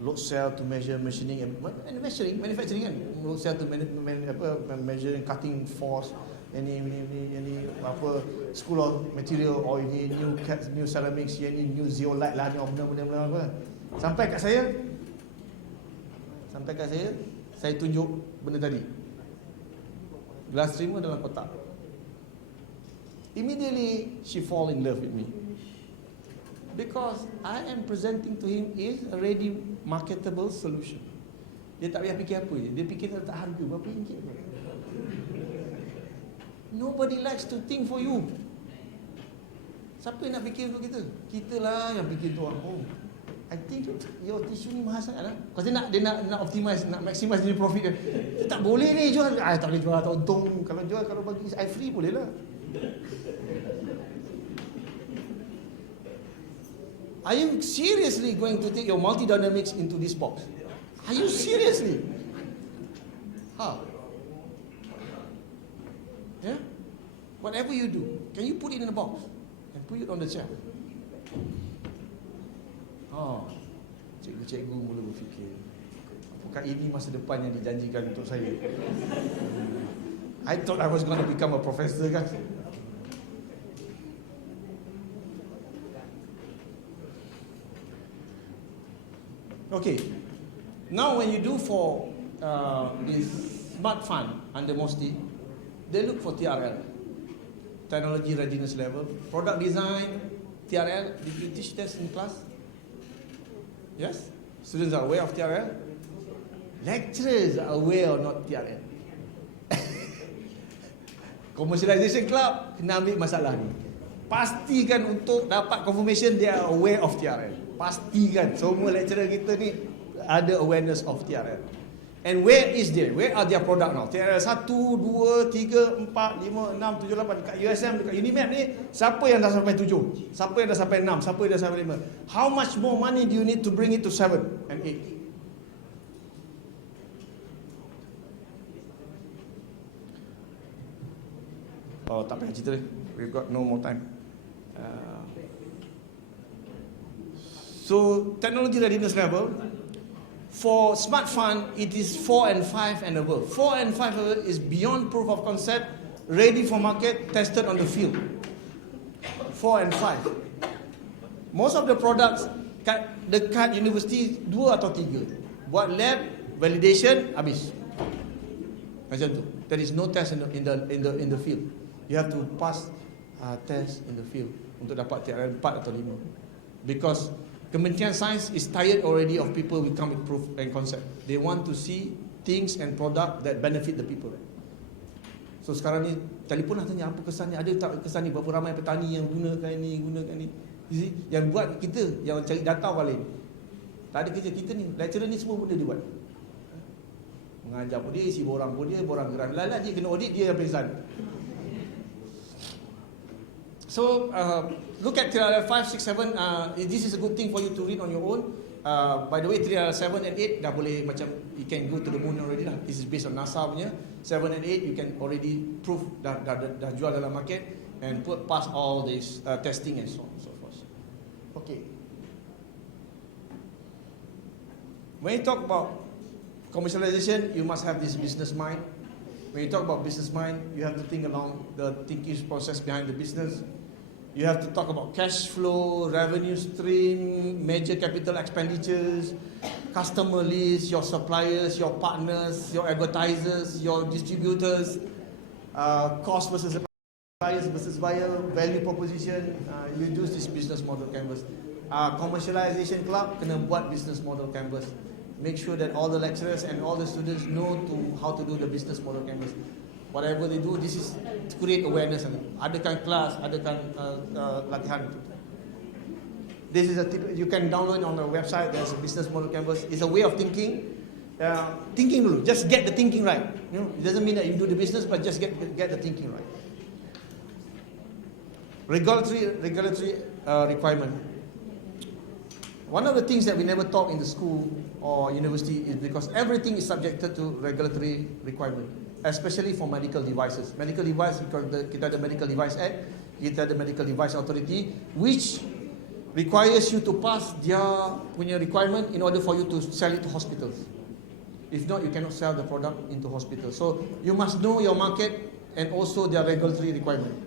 load cell to measure machining and manufacturing kan, load cell to measuring cutting force, ini apa school of material, or ini new ceramics, ini new zeolite lah, ni benda-benda apa. Sampai kat saya tunjuk benda tadi. Glass trimmer dalam kotak. Immediately she fall in love with me. Because I am presenting to him is a ready marketable solution. Dia tak payah fikir apa je. Dia fikir letak harga berapa ringgit. Nobody likes to think for you. Siapa yang nak fikir untuk kita? Kita lah yang fikir tu. Oh, I think your tissue ni mahal sangat lah. Because dia nak optimize, nak maximize dia profit dia. Tak boleh ni jual. Tak boleh jual, tak untung. Kalau jual, kalau bagi I free boleh lah. Are you seriously going to take your multi-dynamics into this box? Are you seriously? Yeah? Whatever you do, can you put it in a box and put it on the shelf? Cikgu-cikgu mula berfikir, apakah ini masa depan yang dijanjikan untuk saya? I thought I was going to become a professor kan? Okay, now when you do for this smart fund under Mohd, they look for TRL, technology readiness level, product design, TRL. Did you teach this in class? Yes? Students are aware of TRL? Lecturers are aware or not TRL? Commercialization club kena ambil masalah ni. Pastikan untuk dapat confirmation they are aware of TRL. Pastikan semua lecturer kita ni ada awareness of TRL. And where is there? Where are their product now? TRL 1, 2, 3, 4, 5, 6, 7, 8 dekat USM, dekat Unimap ni, siapa yang dah sampai 7? Siapa yang dah sampai 6? Siapa yang dah sampai 5? How much more money do you need to bring it to 7 and 8? Oh, tak payah cerita. We've got no more time. So, technology readiness level, for smart fund, it is 4 and 5 and above. 4 and 5 is beyond proof of concept, ready for market, tested on the field. 4 and 5. Most of the products dekat universiti 2 atau 3. Buat lab, validation, habis. Macam tu. There is no test in the field. You have to pass test in the field untuk dapat TRL 4 atau 5. Because Kementerian Sains is tired already of people who come with proof and concept. They want to see things and product that benefit the people. So sekarang ni telefon lah tanya apa kesan ni, ada tak kesan ni, berapa ramai petani yang gunakan ni. You see? Yang buat kita yang cari data balik. Tak ada kerja kita ni, lecturer ni semua benda dia buat. Mengajar pun dia, isi borang pun dia, borang geran. Lala dia kena audit, dia yang present. So look at TRL 5, 6, 7. This is a good thing for you to read on your own. By the way, TRL 7 and 8 dah boleh macam you can go to the moon already lah. This is based on NASA punya. 7 and 8 you can already prove dah jual dalam market and pass all this testing and so on and so forth. Okay. When you talk about commercialization, you must have this business mind. When you talk about business mind, you have to think along the thinking process behind the business. You have to talk about cash flow, revenue stream, major capital expenditures, customer list, your suppliers, your partners, your advertisers, your distributors, cost versus suppliers versus buyer, value proposition. You use this business model canvas. Commercialization club kena buat business model canvas. Make sure that all the lecturers and all the students know how to do the business model canvas. Whatever they do, this is to create awareness. Adakan kelas, adakan latihan. This is a tip you can download on the website. There's a business model canvas. It's a way of thinking. Thinking dulu, just get the thinking right. You know, it doesn't mean that you do the business, but just get the thinking right. Regulatory requirement. One of the things that we never taught in the school or university is because everything is subjected to regulatory requirement, especially for medical devices. Medical device, because kita ada Medical Device Act, kita ada Medical Device Authority, which requires you to pass their punya requirement in order for you to sell it to hospitals. If not, you cannot sell the product into hospitals. So you must know your market and also their regulatory requirement.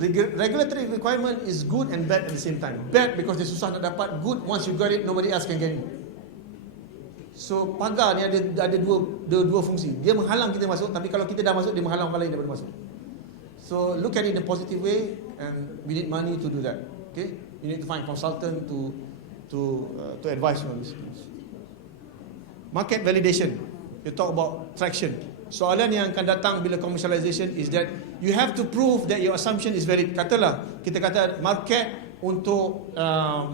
Regulatory requirement is good and bad at the same time. Bad because dia susah nak dapat. Good, once you got it, nobody else can get it. So pagar ni ada dua fungsi. Dia menghalang kita masuk, tapi kalau kita dah masuk, dia menghalang orang lain daripada masuk. So look at it in a positive way, and we need money to do that. Okay, you need to find consultant to advise you on this. Market validation. You talk about traction. Soalan yang akan datang bila commercialization is that you have to prove that your assumption is valid. Katalah, kita kata market untuk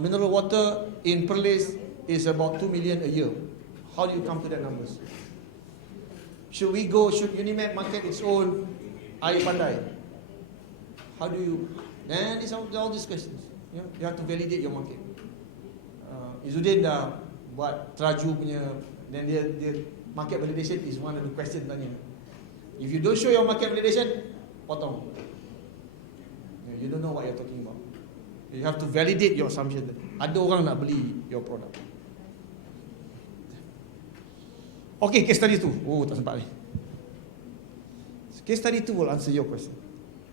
mineral water in Perlis is about 2 million a year. How do you come to that numbers? Should Unimed market its own air pandai? How do you? And it's all these questions. You have to validate your market. Izudin dah buat Traju punya, then dia market validation is one of the questions tanya. If you don't show your market validation, potong. You don't know what you're talking about. You have to validate your assumption. Ada orang nak beli your product. Okay, case study tu. Oh, tak sempat ni. Case study tu will answer your question.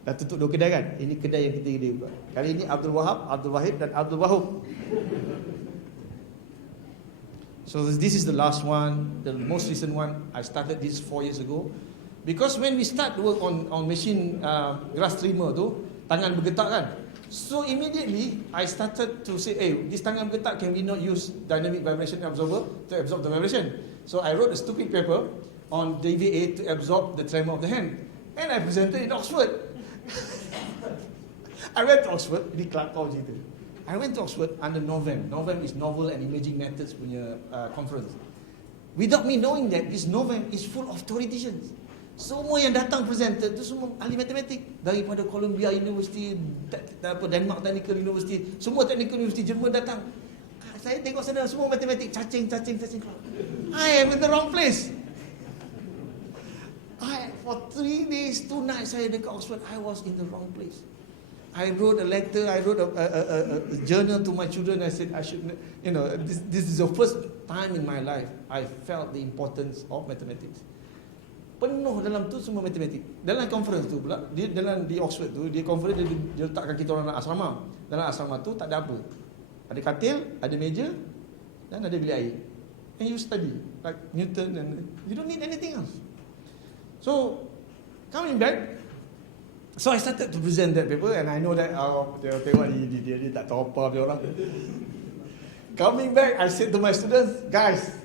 Dah tutup 2 kedai kan? Ini kedai yang ketiga dia buat. Kali ini Abdul Wahab, Abdul Wahid dan Abdul Wahub. So this is the last one, the most recent one. I started this 4 years ago. Because when we start to work on machine grass trimmer tu, tangan bergetak kan? So immediately I started to say, hey, this tangan bergetak, can we not use dynamic vibration absorber to absorb the vibration? So I wrote a stupid paper on DVA to absorb the tremor of the hand. And I presented in Oxford. I went to Oxford, ini kelakar cerita. I went to Oxford under NOVEM. NOVEM is Novel and Emerging Methods punya conference. Without me knowing that, this NOVEM is full of theoreticians. Semua yang datang presenter tu semua ahli matematik. Daripada Columbia University, Denmark Technical University, semua Technical University Jerman datang. Saya tengok sana semua matematik, cacing. I am in the wrong place. For 3 days, 2 nights saya dekat Oxford, I was in the wrong place. I wrote a letter, I wrote a journal to my children. I said I should, this is the first time in my life I felt the importance of mathematics. penuh dalam tu semua matematik. Dalam conference tu pula, di Oxford tu, di conference dia letakkan kita orang dalam asrama. Dalam asrama tu tak ada apa. Ada katil, ada meja dan ada bilik air. And you study like Newton and you don't need anything else. So coming back, so I started to present that paper and I know that dia tengok dia tak tahu apa dia orang. Coming back, I said to my students, guys,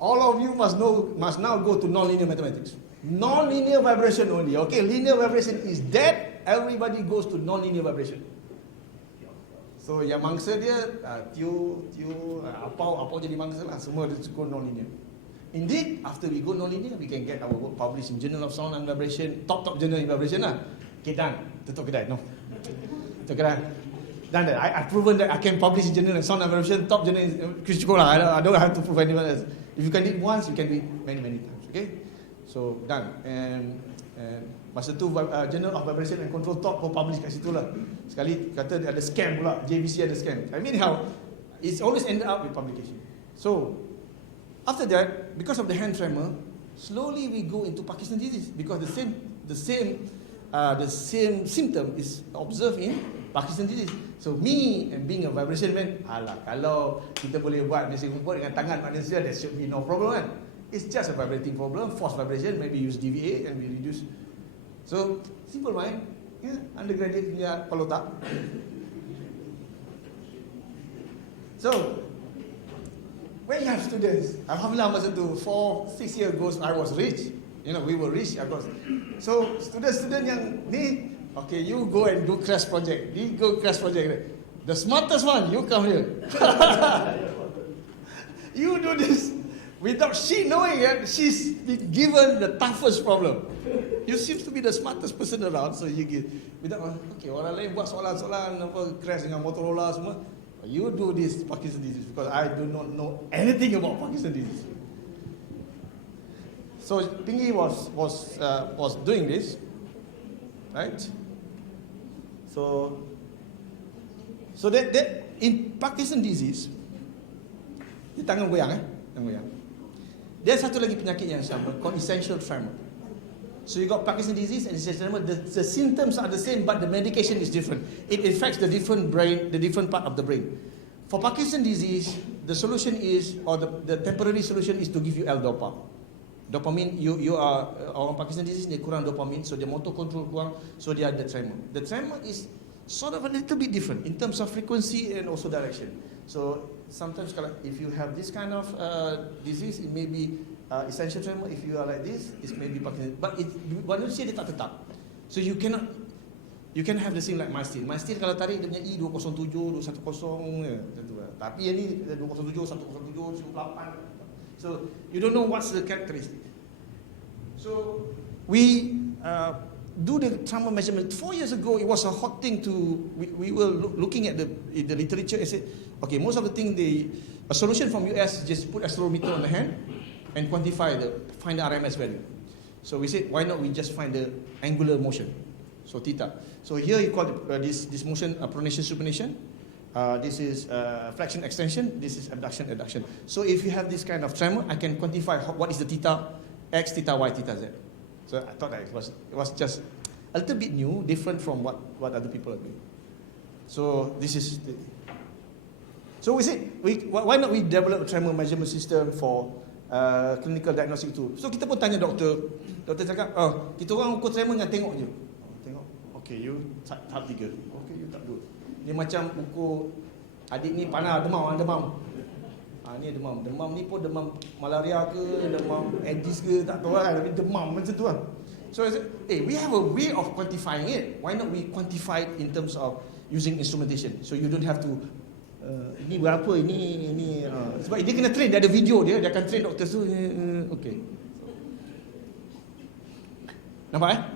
all of you must now go to nonlinear mathematics. Nonlinear vibration only. Okay, linear vibration is dead. Everybody goes to nonlinear vibration. So yang mangsa dia apa jadi mangsa lah, semua dia go nonlinear. Indeed, after we go nonlinear, we can get our work published in Journal of Sound and Vibration, top journal in vibration lah. Okay, done. Tutup kedai, no. Tutup kedai. Done that. I've proven that I can publish in Journal of Sound and Vibration, top journal. Cukup lah. I don't have to prove anyone else. If you can do it once, you can do it many times. Okay? So done. And masa tu Journal of Vibration and Control top pun publish kat situ lah. Sekali kata ada scam pula, JVC ada scam. I mean how it's always ended up with publication. So after that, because of the hand tremor, slowly we go into Parkinson's disease because the same symptom is observed in Parkinson's disease. So me and being a vibration man, kalau kita boleh buat mesin kumpul dengan tangan manusia, there should be no problem kan. It's just a vibrating problem, force vibration, maybe use DVA and we reduce. So simple mind, yeah, undergraduate punya kalau tak. So when you have students, alhamdulillah masa tu 4-6 years ago I was rich. We were rich. So student yang ni, okay, you go and do crash project. You go crash project. The smartest one, you come here. You do this without she knowing that she's been given the toughest problem. You seem to be the smartest person around, so you give without okay, orang lain buat soalan-soalan apa crash dengan Motorola semua. You do this Parkinson's disease because I do not know anything about Parkinson's disease. So Pingy was doing this, right? So that in Parkinson's disease, dia tangan goyang tangan goyang. Dia satu lagi penyakit yang sama, called essential tremor. So you got Parkinson's disease and essential tremor. The symptoms are the same, but the medication is different. It affects the different brain, the different part of the brain. For Parkinson's disease, the solution is, or the temporary solution is to give you L-dopa. Dopamine, you are orang Parkinson's disease dia kurang dopamine, so dia motor control kurang, so dia ada tremor. The tremor is sort of a little bit different in terms of frequency and also direction. So sometimes if you have this kind of disease, it may be essential tremor. If you are like this, it may be Parkinson's. But manusia dia tak tetap. So you can have the same like Mystin. Mystin kalau tarik dia punya E207, 210 ya, tentu lah. Tapi yang ni 207, 107, 108. So you don't know what's the characteristic. So we do the trauma measurement. 4 years ago, it was a hot thing to. We were looking at the literature and said, okay, most of the thing a solution from US just put accelerometer on the hand and find the RMS value. So we said, why not we just find the angular motion, so theta. So here you call this motion pronation supination. This is flexion extension. This is abduction adduction. So if you have this kind of tremor, I can quantify what is the theta x, theta y, theta z. So I thought that it was just a little bit new, different from what other people are doing. So this is so we said, why not we develop a tremor measurement system for clinical diagnostic tool. So kita pun tanya doktor cakap, kita orang ukur tremor dengan tengok je. Tengok, okay, you tahap 3. Okay, you tahap 2. Dia macam ukur adik ni panas, demam. Ni demam ni pun demam malaria ke, demam Aedes ke, tak tahu lah, tapi demam macam tu lah. So I said, we have a way of quantifying it. Why not we quantify it in terms of using instrumentation? So you don't have to ini berapa, ini sebab dia kena train, dia ada video dia akan train doktor tu. Okay. Nampak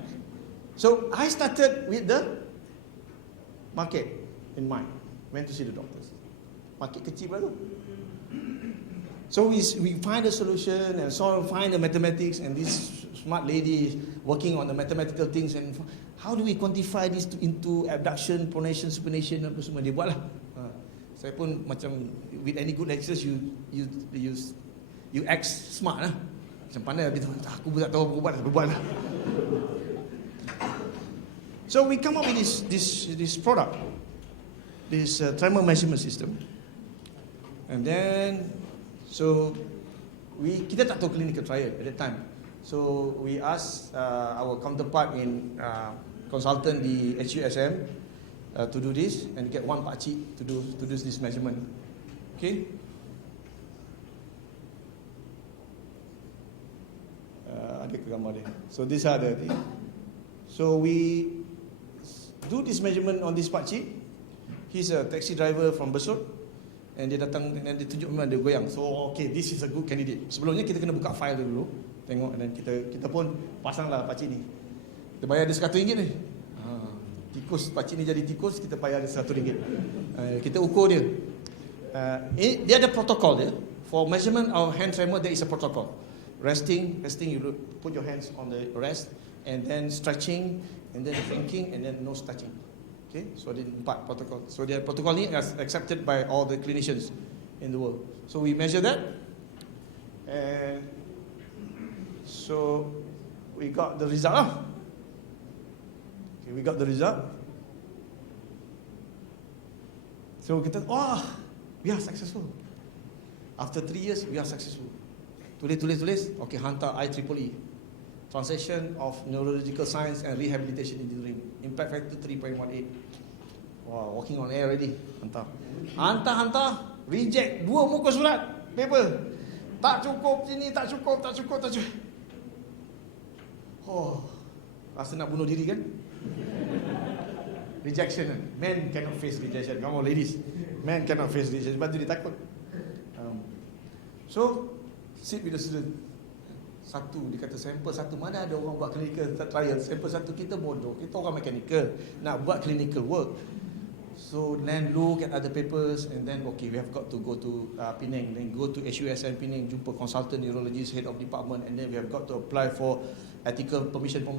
So I started with the market in mind. Went to see the doctors. Market kecil pula tu. So we find a solution and find the mathematics, and this smart lady is working on the mathematical things, and how do we quantify this into abduction, pronation, supination, apa semua dia buat lah. Saya pun macam with any good lecturers you act smart lah. Macam pandai gitu. Aku pun tak tahu berbuat lah. So we come up with this product, this tremor measurement system, and then so kita tak tahu clinical trial at that time. So we ask our counterpart in consultant di HUSM to do this and get one pakcik to do this measurement. Okay. Ada ke gambar dia? So these are the thing. So we do this measurement on this pakcik. He's a taxi driver from Besut, and dia datang dan dia tunjuk memang dia goyang. So okay, this is a good candidate. Sebelumnya kita kena buka file dulu, tengok, dan kita pun pasanglah pakcik ni. Kita bayar dia RM100 ni. Tikus, pakcik ni jadi tikus, kita bayar dia RM100. Kita ukur dia. Dia ada protokol dia. For measurement of hand tremor, there is a protocol. Resting, you put your hands on the rest, and then stretching, and then thinking, and then nose touching. Okay, so ada 4 protokol. So the protocol ni is accepted by all the clinicians in the world. So we measure that, and so we got the result lah. Okay, we got the result. So kita, we are successful. After 3 years, we are successful. Tulis. Okay, hantar IEEE. Translation of Neurological Science and Rehabilitation Engineering. Impact factor 3.18. Wow, walking on air already. Hantar. Reject. 2 muka surat. Paper. Tak cukup sini, tak cukup. Rasa nak bunuh diri kan? Rejection kan? Men cannot face rejection. Come on ladies. Men cannot face rejection. Sebab tu dia takut. So, sit with the student. Satu, dia kata sampel satu, mana ada orang buat clinical trial. Sampel satu, kita bodoh, kita orang mechanical, nak buat clinical work. So then look at other papers, and then okay, we have got to go to Penang, then go to HUSM Penang, jumpa consultant neurologist, head of department, and then we have got to apply for ethical permission from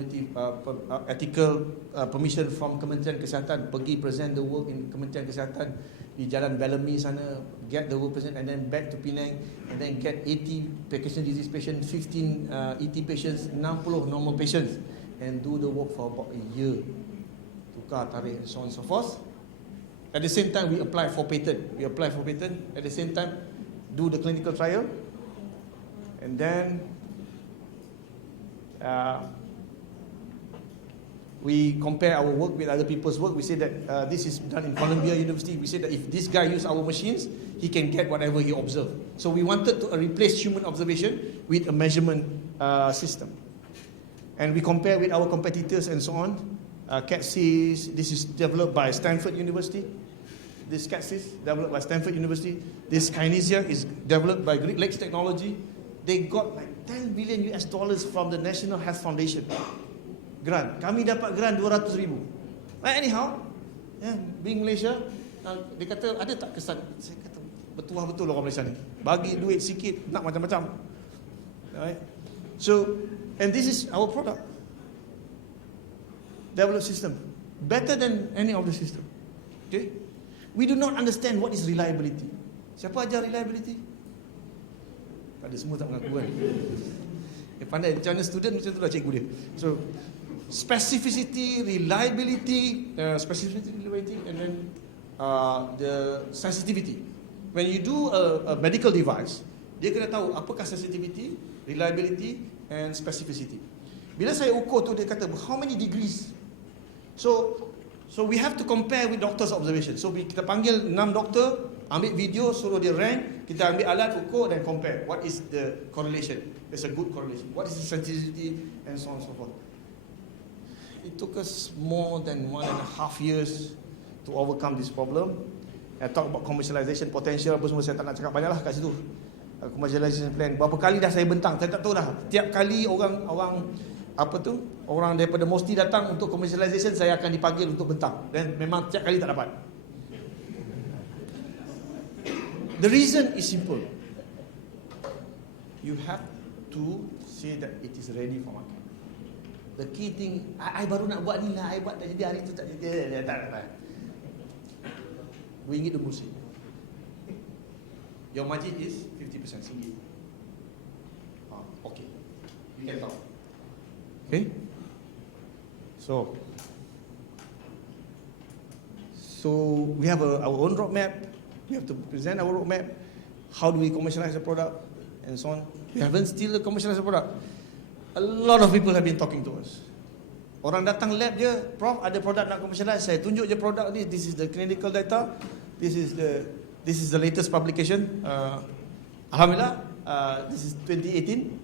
Kementerian Kesihatan, pergi present the work in Kementerian Kesihatan di Jalan Bellamy sana, get the work present, and then back to Penang, and then get 80 Parkinson's disease patients, 15 ET patients, 60 normal patients, and do the work for about a year, tukar tarikh and so on and so forth. At the same time, we apply for patent. At the same time, do the clinical trial, and then we compare our work with other people's work. We say that this is done in Columbia University. We say that if this guy use our machines, he can get whatever he observed. So we wanted to replace human observation with a measurement system. And we compare with our competitors and so on. CAT-6, this is developed by Stanford University. This CAT-6 developed by Stanford University. This kinesia is developed by Great Lakes Technology. They got like $10 billion from the National Health Foundation. Grant. Kami dapat grant 200,000. Anyhow, being Malaysia, dia kata ada tak kesan? Saya kata betul orang Malaysia ni. Bagi duit sikit nak macam-macam. Right? So, and this is our product. Developed system. Better than any of the system. Okay? We do not understand what is reliability. Siapa ajar reliability? Tak ada, semua tak mengaku kan. Pandai macam mana student, macam tu lah cikgu dia. So, specificity, reliability, and then the sensitivity. When you do a medical device, dia kena tahu apakah sensitivity, reliability, and specificity. Bila saya ukur tu, dia kata how many degrees. So we have to compare with doctor's observation. So kita panggil 6 doktor, ambil video, suruh dia rank, kita ambil alat, ukur dan compare. What is the correlation? There's a good correlation. What is the sensitivity, and so on and so forth. It took us more than 1.5 years to overcome this problem. I talk about commercialization potential, apa semua saya tak nak cakap banyak lah kat situ. Commercialization plan, berapa kali dah saya bentang, saya tak tahu dah. Tiap kali orang daripada Mosti datang untuk commercialization, saya akan dipanggil untuk bentang. Dan memang tiap kali tak dapat. The reason is simple. You have to say that it is ready for market. The key thing, I baru nak buat ni lah, I buat tak jadi, hari tu tak jadi. Tak. RM2 the mesti. Your margin is 50% singgih. Okay. you can talk. Okay? So we have our own roadmap. We have to present our roadmap. How do we commercialize the product and so on. We haven't still commercialized the product. A lot of people have been talking to us. Orang datang lab je, Prof ada produk nak commercialize, saya tunjuk je produk ni. This is the clinical data. This is the latest publication. Alhamdulillah, this is 2018.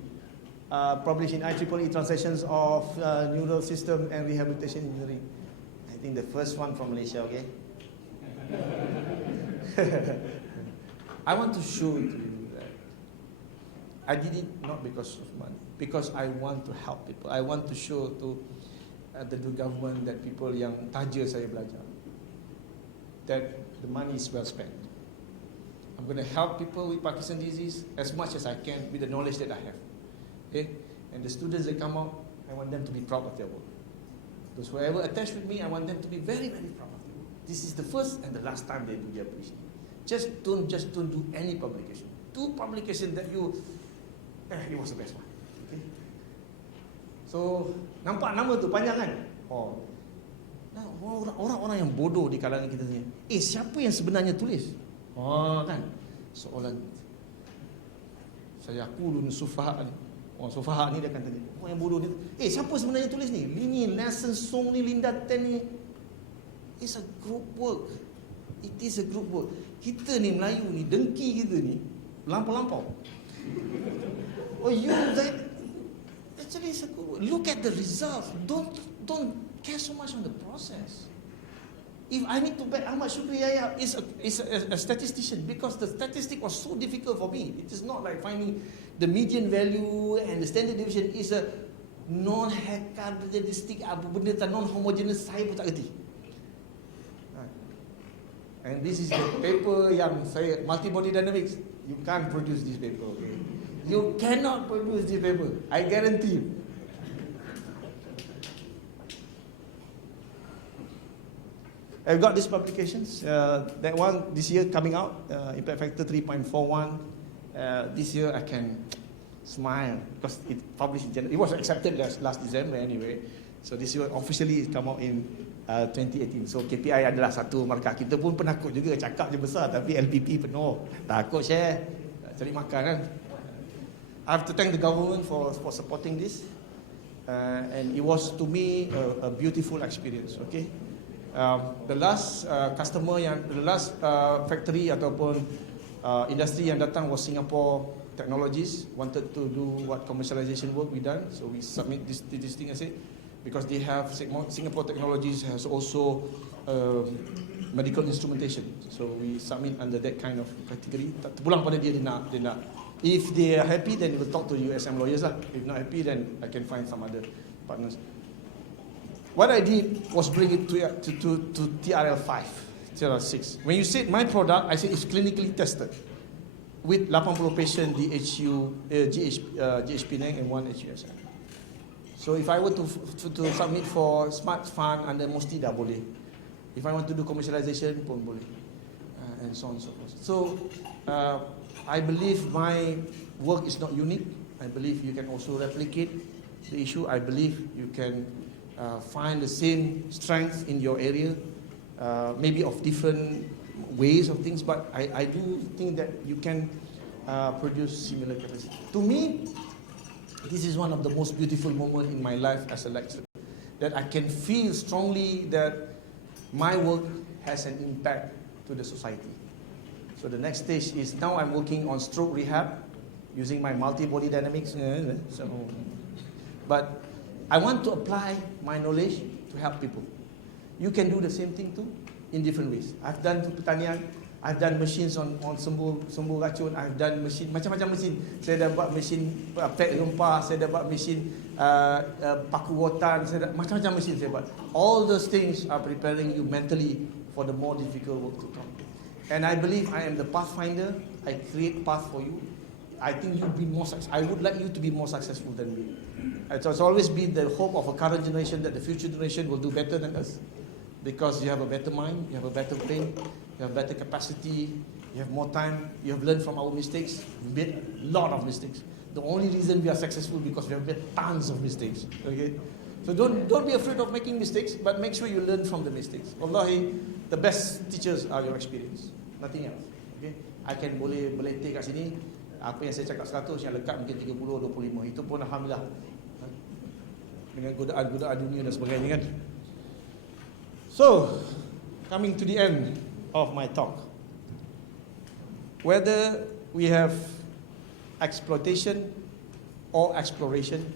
Published in IEEE Transactions of Neural System and Rehabilitation Engineering. I think the first one from Malaysia, okay? I want to show it to you that I did it not because of money, because I want to help people. I want to show to the government that people yang taja saya belajar, that the money is well spent. I'm going to help people with Parkinson's disease as much as I can with the knowledge that I have. Okay? And the students that come out, I want them to be proud of their work. Those who ever attached with me, I want them to be very, very proud of their work. This is the first and the last time they do their PhD. Just don't do any publication. Do publication that you, it was the best one. Okay? So, nampak nama tu panjang kan? Oh, orang-orang yang bodoh di kalangan kita ni. Siapa yang sebenarnya tulis? Oh, kan? Soalan. Aku dulu sufaha ni. Oh, sufaha ni dia akan tanya. Orang yang bodoh ni. Siapa sebenarnya tulis ni? Ini Nelson Song ni, Linda Ten ni. It's a group work. It is a group work. Kita ni Melayu ni, dengki kita ni lampau-lampau. Oh, you that actually it's a good work. Look at the results. Don't care so much on the process. If I need to bet Ahmad Shukri Yahya is a statistician, because the statistic was so difficult for me. It is not like finding the median value and the standard deviation. Is a non-characteristic, benda non-homogeneous, saya pun tak kerti. And this is the paper yang saya, multi-body dynamics. You can't produce this paper, okay? You cannot produce this paper. I guarantee you. I've got these publications. That one this year coming out, impact factor 3.41. This year I can smile because it published in January. It was accepted last December anyway. So this year officially it come out in 2018. So KPI adalah satu markah. Kita pun penakut juga, cakap je besar tapi LPP penuh. Takut share, cari makan kan. I have to thank the government for supporting this. And it was to me a beautiful experience. Okay. The last factory ataupun industry yang datang was Singapore Technologies. Wanted to do what commercialization work we done, so we submit this thing as it, because they have Singapore Technologies has also medical instrumentation, so we submit under that kind of category. Terpulang pada dia nak. If they are happy, then we will talk to USM lawyers lah. If not happy, then I can find some other partners. What I did was bring it to TRL5, TRL6. When you said my product, I said it's clinically tested with 80 patient DHU, GHP and 1 HUSM. So if I were to submit for Smart Fund under Mosti dah boleh. If I want to do commercialization pun boleh. And so on and so forth. So I believe my work is not unique. I believe you can also replicate the issue. I believe you can find the same strength in your area, maybe of different ways of things, but I do think that you can produce similar capacity. To me, this is one of the most beautiful moments in my life as a lecturer, that I can feel strongly that my work has an impact to the society. So the next stage is now I'm working on stroke rehab using my multi-body dynamics. But I want to apply my knowledge to help people. You can do the same thing too in different ways. I've done pertanian, I've done machines on sumbu racun, I've done machine, macam-macam mesin. Saya dah buat mesin pek rempah, saya dah buat mesin paku rotan, macam-macam mesin saya buat. All those things are preparing you mentally for the more difficult work to come. And I believe I am the pathfinder. I create path for you. I think you'll be more successful. I would like you to be more successful than me. It's always been the hope of a current generation that the future generation will do better than us, because you have a better mind, you have a better brain, you have better capacity, you have more time, you have learned from our mistakes. We made a lot of mistakes. The only reason we are successful because we have made tons of mistakes. Okay, so don't be afraid of making mistakes, but make sure you learn from the mistakes. Wallahi, the best teachers are your experience, nothing else. Okay, I can boleh take kat sini, apa yang saya cakap 100, yang lekat mungkin 30, 25. Itu pun alhamdulillah. Dengan godaan dunia dan sebagainya kan. So, coming to the end of my talk. Whether we have exploitation or exploration,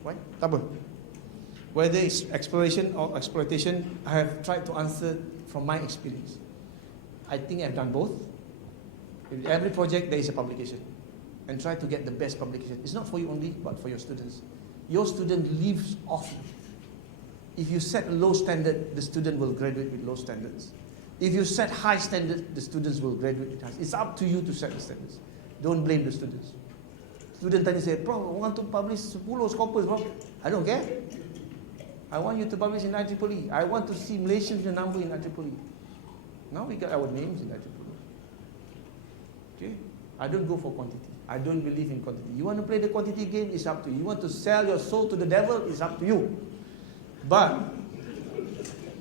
why? Tak apa. Whether it's exploration or exploitation, I have tried to answer from my experience. I think I've done both. In every project, there is a publication. And try to get the best publication. It's not for you only, but for your students. Your student lives off. If you set a low standard, the student will graduate with low standards. If you set high standards, the students will graduate with high. It's up to you to set the standards. Don't blame the students. Student tanya saya, Prof, I want to publish 10 scopers, Prof. I don't care. I want you to publish in IEEE. I want to see Malaysians the number in IEEE. Now we got our names in IEEE. Okay? I don't go for quantity. I don't believe in quantity. You want to play the quantity game, it's up to you. You want to sell your soul to the devil, it's up to you. But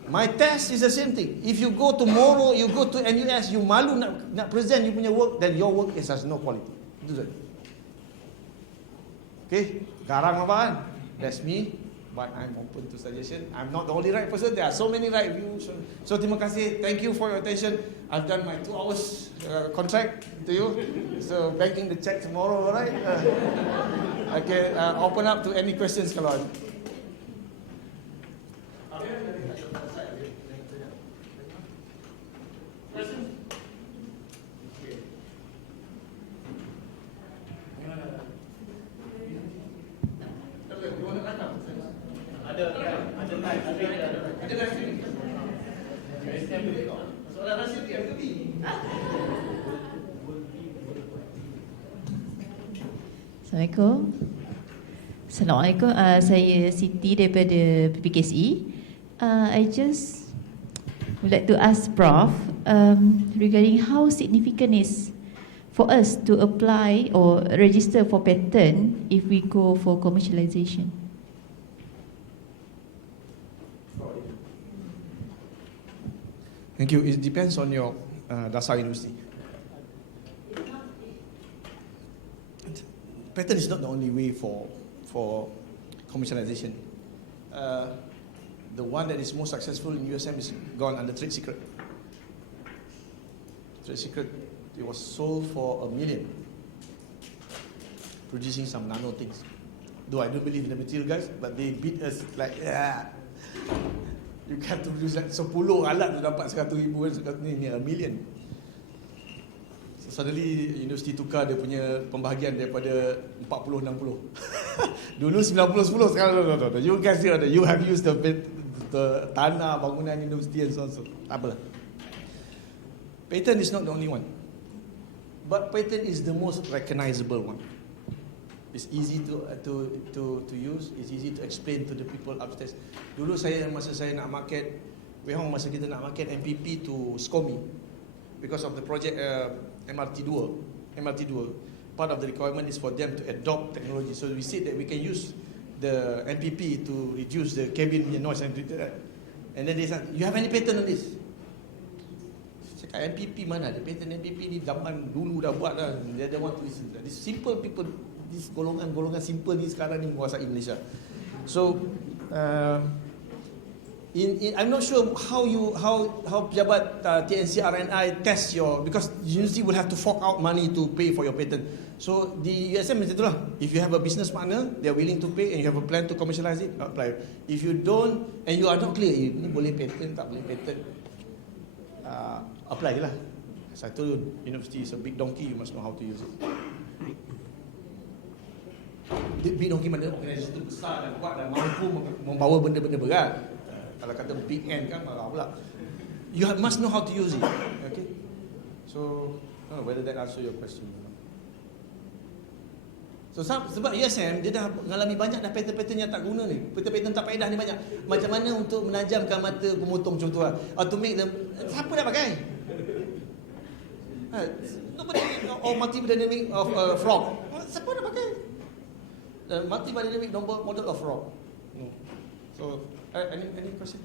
my test is the same thing. If you go tomorrow, you go to NUS, you malu nak present you punya work, then your work has no quality. Itu saja. Okay, garang apa kan? That's me. But I'm open to suggestion. I'm not the only right person. There are so many right views. So terima kasih. Thank you for your attention. I've done my 2 hours contract to you. So banking the check tomorrow, right? I can open up to any questions kalau ada. Assalamualaikum. Saya Siti daripada PPKSI. I just would like to ask Prof regarding how significant is for us to apply or register for patent if we go for commercialization. Thank you. It depends on your dasar university. Patent is not the only way for commercialization. The one that is most successful in USM is gone under trade secret. Trade secret, it was sold for $1 million, producing some nano things. Though I don't believe in the material guys, but they beat us like, yeah. You have to produce like 10 alat tu dapat 100,000 ni $1 million. So suddenly universiti tukar dia punya pembahagian daripada 40-60. Dulu 90-10, sekarang no. You guys you have used the tanah, bangunan universiti and so on. So tak apalah. Patent is not the only one. But patent is the most recognizable one. It's easy to use, it's easy to explain to the people upstairs. Dulu masa saya nak market, masa kita nak market MPP to SCOMI, because of the project MRT2, part of the requirement is for them to adopt technology. So we said that we can use the MPP to reduce the cabin noise and that. And then they said, you have any patent on this? Cakap MPP mana ada patent? MPP ni zaman dulu dah buat dah. They don't want to listen. These simple people, these golongan simple ni sekarang ni menguasai Malaysia. So I'm not sure how pejabat TNC RNI test your, because university will have to fork out money to pay for your patent. So the USM macam itulah. If you have a business partner, they are willing to pay, and you have a plan to commercialize it, apply. If you don't, and you are not clear, ini boleh patent tak boleh patent, apply je lah. As I told you, university is a big donkey. You must know how to use it. Big donkey mana? Organisasi itu besar dan kuat dan mampu membawa benda-benda berat. Kalau kata big end kan marah pula. You must know how to use it. Okay. So, I don't know whether that answers your question. So sebab USM dia dah mengalami banyak dah pattern-pattern yang tak guna ni. Pattern-pattern tak faedah ni banyak. Macam mana untuk menajamkan mata pemotong contoh lah. Or to make them, siapa nak pakai? Nobody, or multi-dynamic of frog. Siapa nak pakai? Multi-dynamic model of frog. No. So, any question?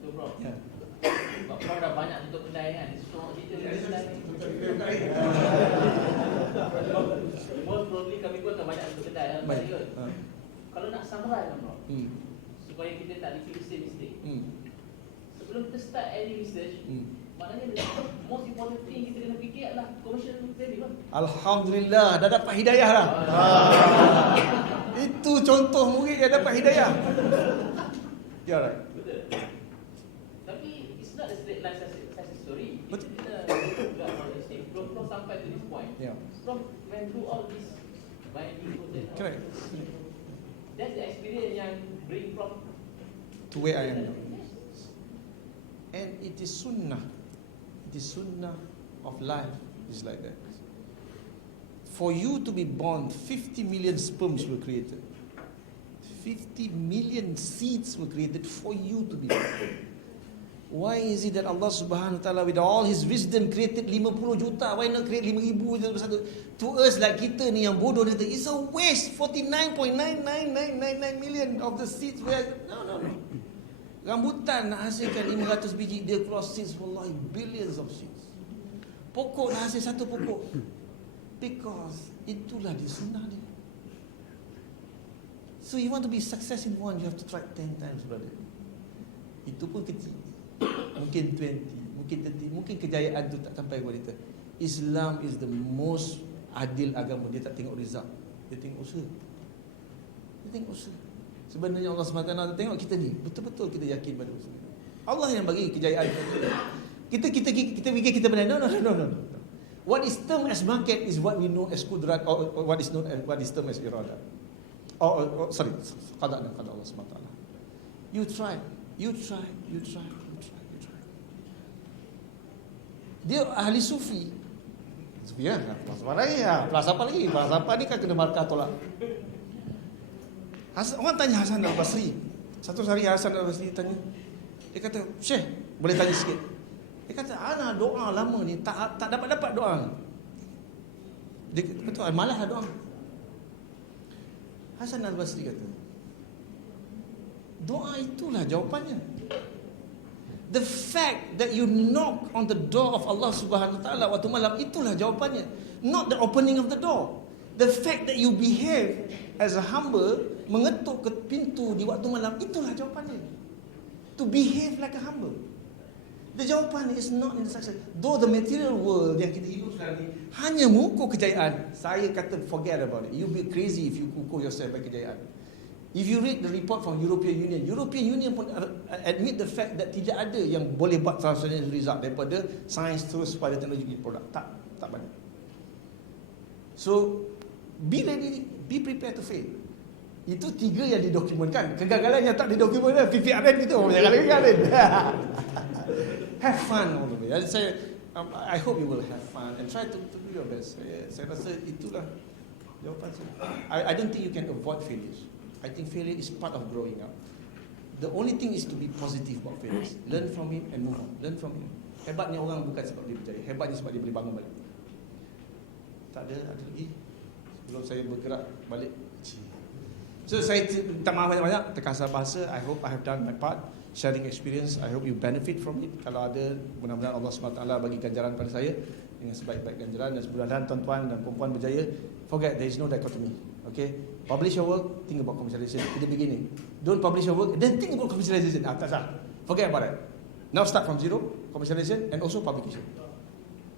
Tu Prof. Ya. Sebab Prof dah banyak tutup kedai kan. So kita kedai. Most probably kami pun akan banyak tutup kedai dalam Baik. hari kot. Kalau nak summarize kan Prof, supaya kita tak repeat the same mistake. Sebelum kita start any research, maknanya the most important thing kita kena fikir adalah commercial value kan. Alhamdulillah, dah dapat hidayah lah. Itu contoh murid yang dapat hidayah. Ya, right. Betul. Tapi it's not a straight line success story. Betul. Kita juga about this. Prof sampai to this point. Yeah. Prof went through all this binding process. Correct. That's the experience yang bring Prof To where I am now. And it is sunnah. It is sunnah of life. It's like that. For you to be born, 50 million sperms were created. 50 million seeds were created for you to be born. Why is it that Allah subhanahu wa ta'ala with all his wisdom created 50 juta? Why not create 5,000 je satu? To us like kita ni yang bodoh ni, it's a waste. 49.99999 million of the seeds were, no. Rambutan nak hasilkan 500 biji, dia keluar seeds, wallahi billions of seeds. Pokok nak hasil satu pokok. Because itulah dia sunnah dia. So you want to be success in one, you have to try 10 times, brother. Itu pun kecil. Mungkin 20, mungkin 30, mungkin kejayaan tu tak sampai kepada kita. Islam is the most adil agama. Dia tak tengok result, dia tengok usaha. Dia tengok usaha. Sebenarnya Allah SWT tengok kita ni, betul-betul kita yakin pada usaha. Allah yang bagi kejayaan kita fikir kita benar. No. What is termed as market is what we know as kudrat, or what is known as what is termed as irada. Sorry, qada Allah SWT. You try. Dia ahli sufi. Sufi ya, plus apa lagi ya? Plus apa lagi? Plus apa ni kan kena markah tolak. Orang tanya Hasan al-Basri. Satu hari Hasan al-Basri tanya. Dia kata, "Syekh, boleh tanya sikit?" Dia kata, "Ana doa lama ni tak dapat doa." Dia betul, malah doa. Hasan al-Basri kata, doa itulah jawapannya. The fact that you knock on the door of Allah Subhanahu Wa Taala waktu malam, itulah jawapannya. Not the opening of the door. The fact that you behave as a hamba, mengetuk ke pintu di waktu malam, itulah jawapannya. To behave like a hamba. The jawapan is not in the success. Though the material world yang kita hidup sekarang ni hanya mengukur kejayaan, saya kata forget about it. You be crazy if you ukur yourself by kejayaan. If you read the report from European Union pun admit the fact that tidak ada yang boleh buat transformation result daripada sains terus pada teknologi produk. Tak banyak. So be ready, be prepared to fail. Itu 3 yang didokumentkan. Kegagalan yang tak didokumentkan, PPRN gitu. Jangan kegagalan. Have fun all the way. I hope you will have fun and try to do your best. Saya rasa itulah jawapan saya. I don't think you can avoid failures. I think failure is part of growing up. The only thing is to be positive about failures. Learn from it and move on. Learn from it. Hebatnya orang bukan sebab dia berjaya. Hebatnya sebab dia boleh bangun balik. Tak ada lagi. Sebelum saya bergerak balik. So saya minta maaf banyak-banyak. Terkasar bahasa. I hope I have done my part. Sharing experience. I hope you benefit from it. Kalau ada, mudah-mudahan Allah SWT bagi ganjaran pada saya dengan sebaik-baik ganjaran. Dan mudah-mudahan tuan-tuan dan perempuan berjaya. Forget, there is no dichotomy. Okay, publish your work, think about commercialization in the beginning. Don't publish your work, then think about commercialization. Tak sah. Forget about it. Now start from zero, commercialization and also publication.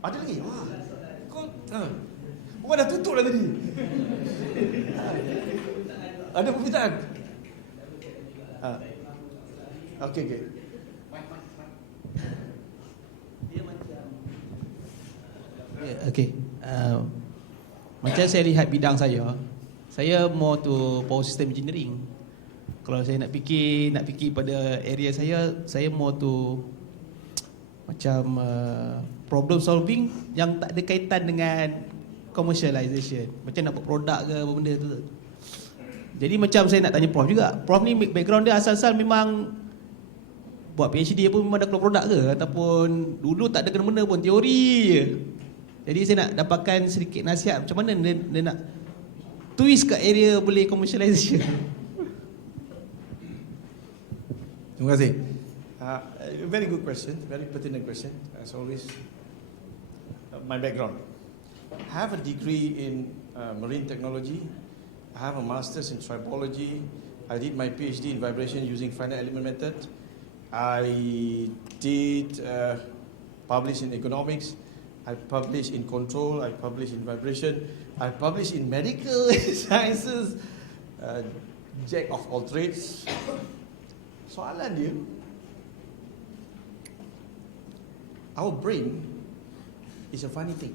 Ada lagi? Kau dah tutup dah tadi. Ada permintaan? Okay. Okay. Macam saya lihat bidang saya more to power system engineering. Kalau saya nak fikir pada area saya more to Macam problem solving yang tak ada kaitan dengan commercialization. Macam nak buat produk ke apa benda tu. Jadi macam saya nak tanya Prof juga. Prof ni background dia asal-asal memang buat PhD apa memang dah keluar produk ke? Ataupun dulu tak ada kena-mena pun, teori je. Jadi saya nak dapatkan sedikit nasihat macam mana dia nak twist kat area boleh commercialization. Terima kasih. Very good question, very pertinent question. As always, my background. I have a degree in marine technology. I have a master's in tribology. I did my PhD in vibration using finite element method. I did publish in economics. I published in control. I published in vibration. I published in medical sciences. Jack of all trades. Soalan dia, our brain is a funny thing.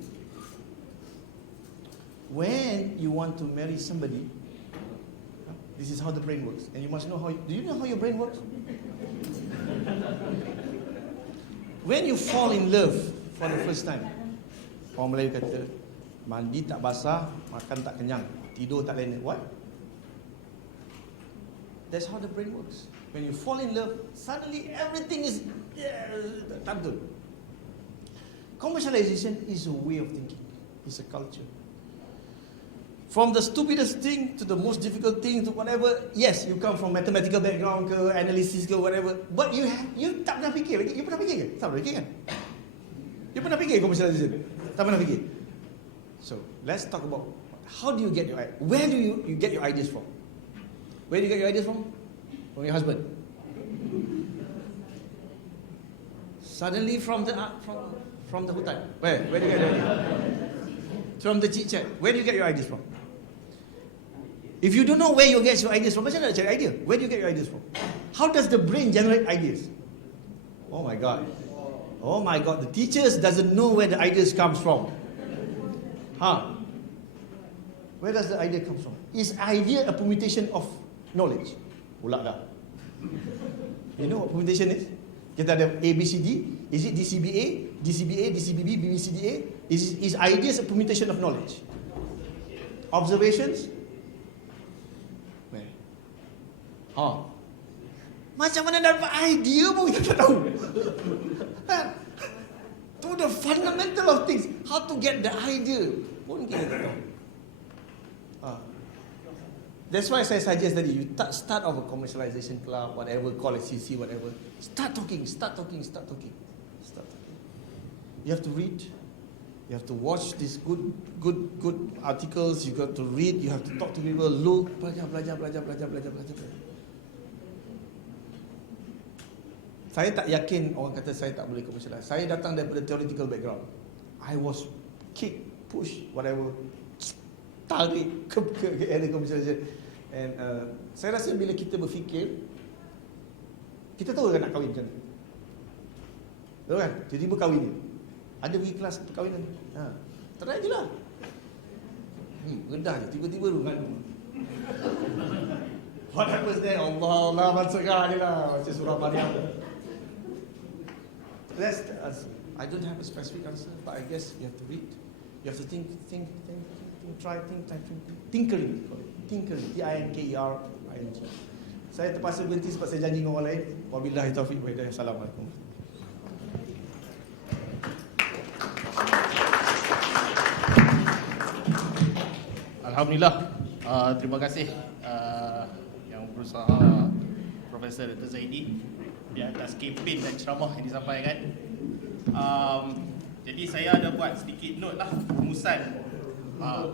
When you want to marry somebody, this is how the brain works. And you must know how, do you know how your brain works? When you fall in love for the first time, orang Melayu kata, mandi tak basah, makan tak kenyang, tidur tak lena. What? That's how the brain works. When you fall in love, suddenly everything is tak betul. Commercialization is a way of thinking. It's a culture. From the stupidest thing to the most difficult thing to whatever. Yes, you come from mathematical background ke, analysis ke, whatever. But you tak pernah fikir lagi. You pernah fikir ke? Tak pernah fikir kan? You pernah fikir commercialization? Tak pernah fikir. So let's talk about how do you get your, where do you get your ideas from? Where do you get your ideas from? From your husband. Suddenly from the hutan. Where do you get your ideas? From the chit chat. Where do you get your ideas from? If you don't know where you get your ideas from, macam mana nak cari idea? Where do you get your ideas from? How does the brain generate ideas? Oh my God. Oh my God. The teachers doesn't know where the ideas comes from. Huh? Where does the idea come from? Is idea a permutation of knowledge? Pula dah. You know what permutation is? Kita ada A, B, C, D. Is it DCBA, DCBA, DCBB, BBCDA? Is ideas a permutation of knowledge? Observations? Where? Huh? Macam mana dapat idea pun kita tak tahu. To the fundamental of things. How to get the idea pun kita tak tahu. That's why saya suggest tadi, you start off a commercialization club, whatever, call it CC, whatever. Start talking. You have to read. You have to watch these good articles. You got to read. You have to talk to people. Look, belajar. Saya tak yakin orang kata saya tak boleh commercialize. Saya datang daripada theoretical background. I was kick, push, whatever, tarik ke area commercialization. And saya rasa bila kita berfikir, kita tahu kan nak kahwin macam mana. Tahu kan? Tiba-tiba kahwin ni. Ada pergi kelas perkahwinan. Try je lah. Rendah je. Tiba-tiba rungat. What happens there? Allah mansukah je lah. Macam surah Maryam. I don't have a specific answer, but I guess you have to read. You have to think, try, tinkering. Tinkering, T-I-N-K-E-R-I-N-G. Saya terpaksa berhenti sebab saya janji dengan orang lain. Wabillahi taufiq wa hidayah. Assalamualaikum. Alhamdulillah. Terima kasih Yang Berusaha Profesor Dr. Zaidi di atas kempen dan ceramah yang disampaikan. Jadi saya ada buat sedikit note lah, rumusan.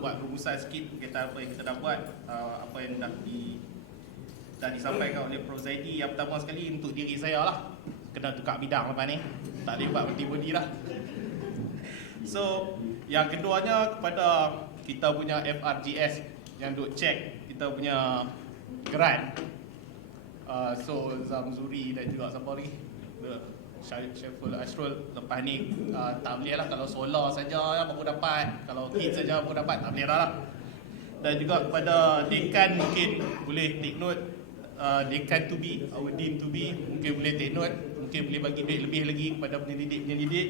Buat rumusan sikit kita apa yang kita dah buat, apa yang dah disampaikan oleh Prof Zaidi. Yang pertama sekali untuk diri saya lah, kena tukar bidang lepas ni, tak boleh buat berhenti lah. So yang keduanya kepada kita punya FRGS yang duk check kita punya grant. So Zamzuri dan juga siapa lagi, Syaful Ashrul, lepas ni tak boleh lah kalau solar saja ya, baru dapat, kalau kit saja baru dapat, tak boleh lah. Dan juga kepada dekan mungkin boleh take note, dekan to be, our dean to be mungkin boleh take note, mungkin boleh bagi duit lebih lagi kepada penyelidik-penyelidik.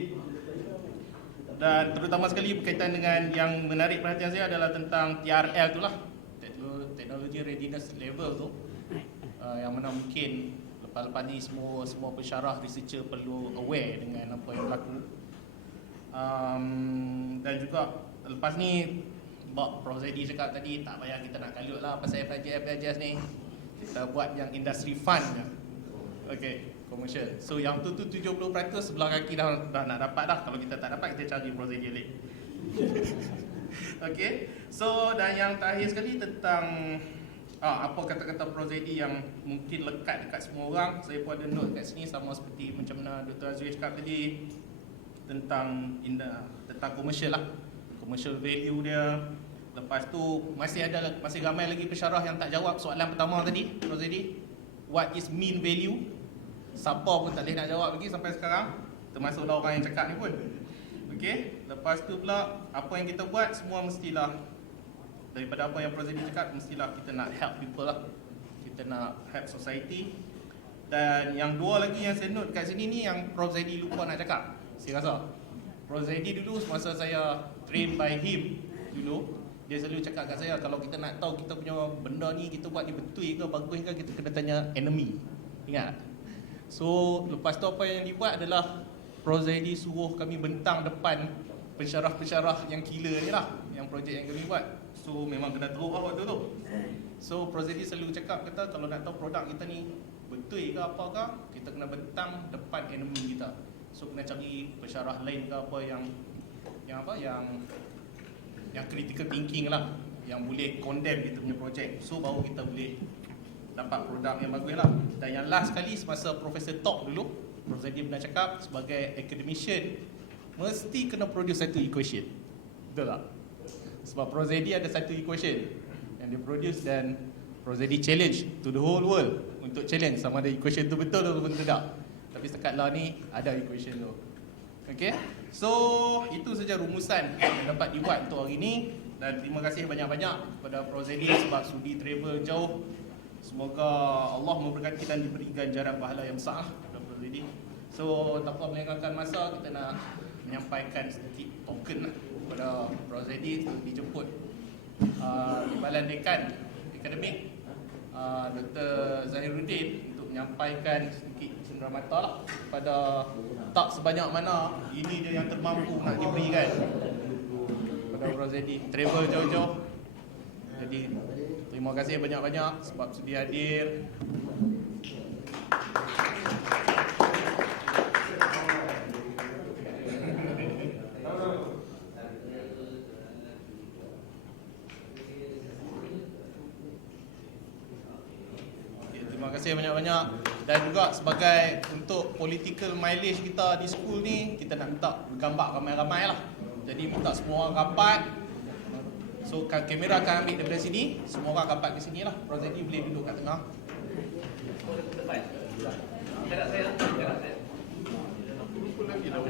Dan terutama sekali berkaitan dengan yang menarik perhatian saya adalah tentang TRL tu lah, Technology Readiness Level tu, yang mana mungkin lepas-lepas ni semua pensyarah, researcher perlu aware dengan apa yang berlaku. Dan juga lepas ni Prof Zaidi cakap tadi, tak payah kita nak kalut lah pasal FIJS ni, kita buat yang industry fund je. Okay, commercial. So yang tu 70% sebelah kaki dah nak dapat dah. Kalau kita tak dapat, kita cari Prof Zaidi balik. Okay, so dan yang terakhir sekali tentang apa kata-kata Prof Zaidi yang mungkin lekat dekat semua orang. Saya pun ada note kat sini, sama seperti macam mana Dr. Azri cakap tadi, tentang commercial lah, commercial value dia. Lepas tu masih ramai lagi pensyarah yang tak jawab soalan pertama tadi, Prof Zaidi, what is mean value? Siapa pun tak boleh nak jawab lagi sampai sekarang, termasuklah orang yang cakap ni pun. Okey, lepas tu pula apa yang kita buat semua mestilah, daripada apa yang Prof Zaidi cakap, mestilah kita nak help people lah, kita nak help society. Dan yang dua lagi yang saya note kat sini ni yang Prof Zaidi lupa nak cakap. Saya rasa Prof Zaidi dulu semasa saya train by him dulu, dia selalu cakap kat saya, kalau kita nak tahu kita punya benda ni kita buat ni betul ke bagus ke, kita kena tanya enemy. Ingat? So lepas tu apa yang dibuat adalah Prof Zaidi suruh kami bentang depan pensyarah-pensyarah yang gila ni lah, yang projek yang kami buat. So memang kena teruk lah waktu tu. So Prof Zaidi selalu cakap, kata kalau nak tahu produk kita ni betul ke apa ke, kita kena bentang depan enemy kita. So kena cari pensyarah lain ke apa yang critical thinking lah, yang boleh condemn kita punya projek. So baru kita boleh dapat produk yang bagus lah. Dan yang last sekali, semasa Professor talk dulu, Prof Zaidi pernah cakap sebagai academician mesti kena produce satu equation. Betul tak? Sebab Prof Zaidi ada satu equation yang dia produce, dan Prof Zaidi challenge to the whole world untuk challenge sama ada equation tu betul ataupun tidak. Tapi setaklah ni ada equation tu. Okay, so itu saja rumusan yang dapat dibuat untuk hari ini. Dan terima kasih banyak-banyak kepada Prof Zaidi sebab sudi travel jauh. Semoga Allah memberkati dan diberi ganjaran pahala yang besar kepada Prof Zaidi. So tanpa melengahkan masa, kita nak menyampaikan sedikit token lah kepada Prof Zaidi untuk dijemput Timbalan Dekan Akademik Dr. Zahiruddin untuk menyampaikan sedikit cenderamata lah kepada tak sebanyak mana ini dia yang termampu nak diberikan kepada Prof Zaidi. Travel jauh-jauh. Jadi terima kasih banyak-banyak sebab sudi hadir. Terima kasih banyak-banyak. Dan juga sebagai untuk political mileage kita di school ni, kita nak minta bergambar ramai-ramai lah. Jadi minta semua orang rapat. So kamera akan ambil daripada sini, semua orang rapat ke sini lah. Prof Zaidi boleh duduk kat tengah. Depan. Jarak saya. Apa lagi lah.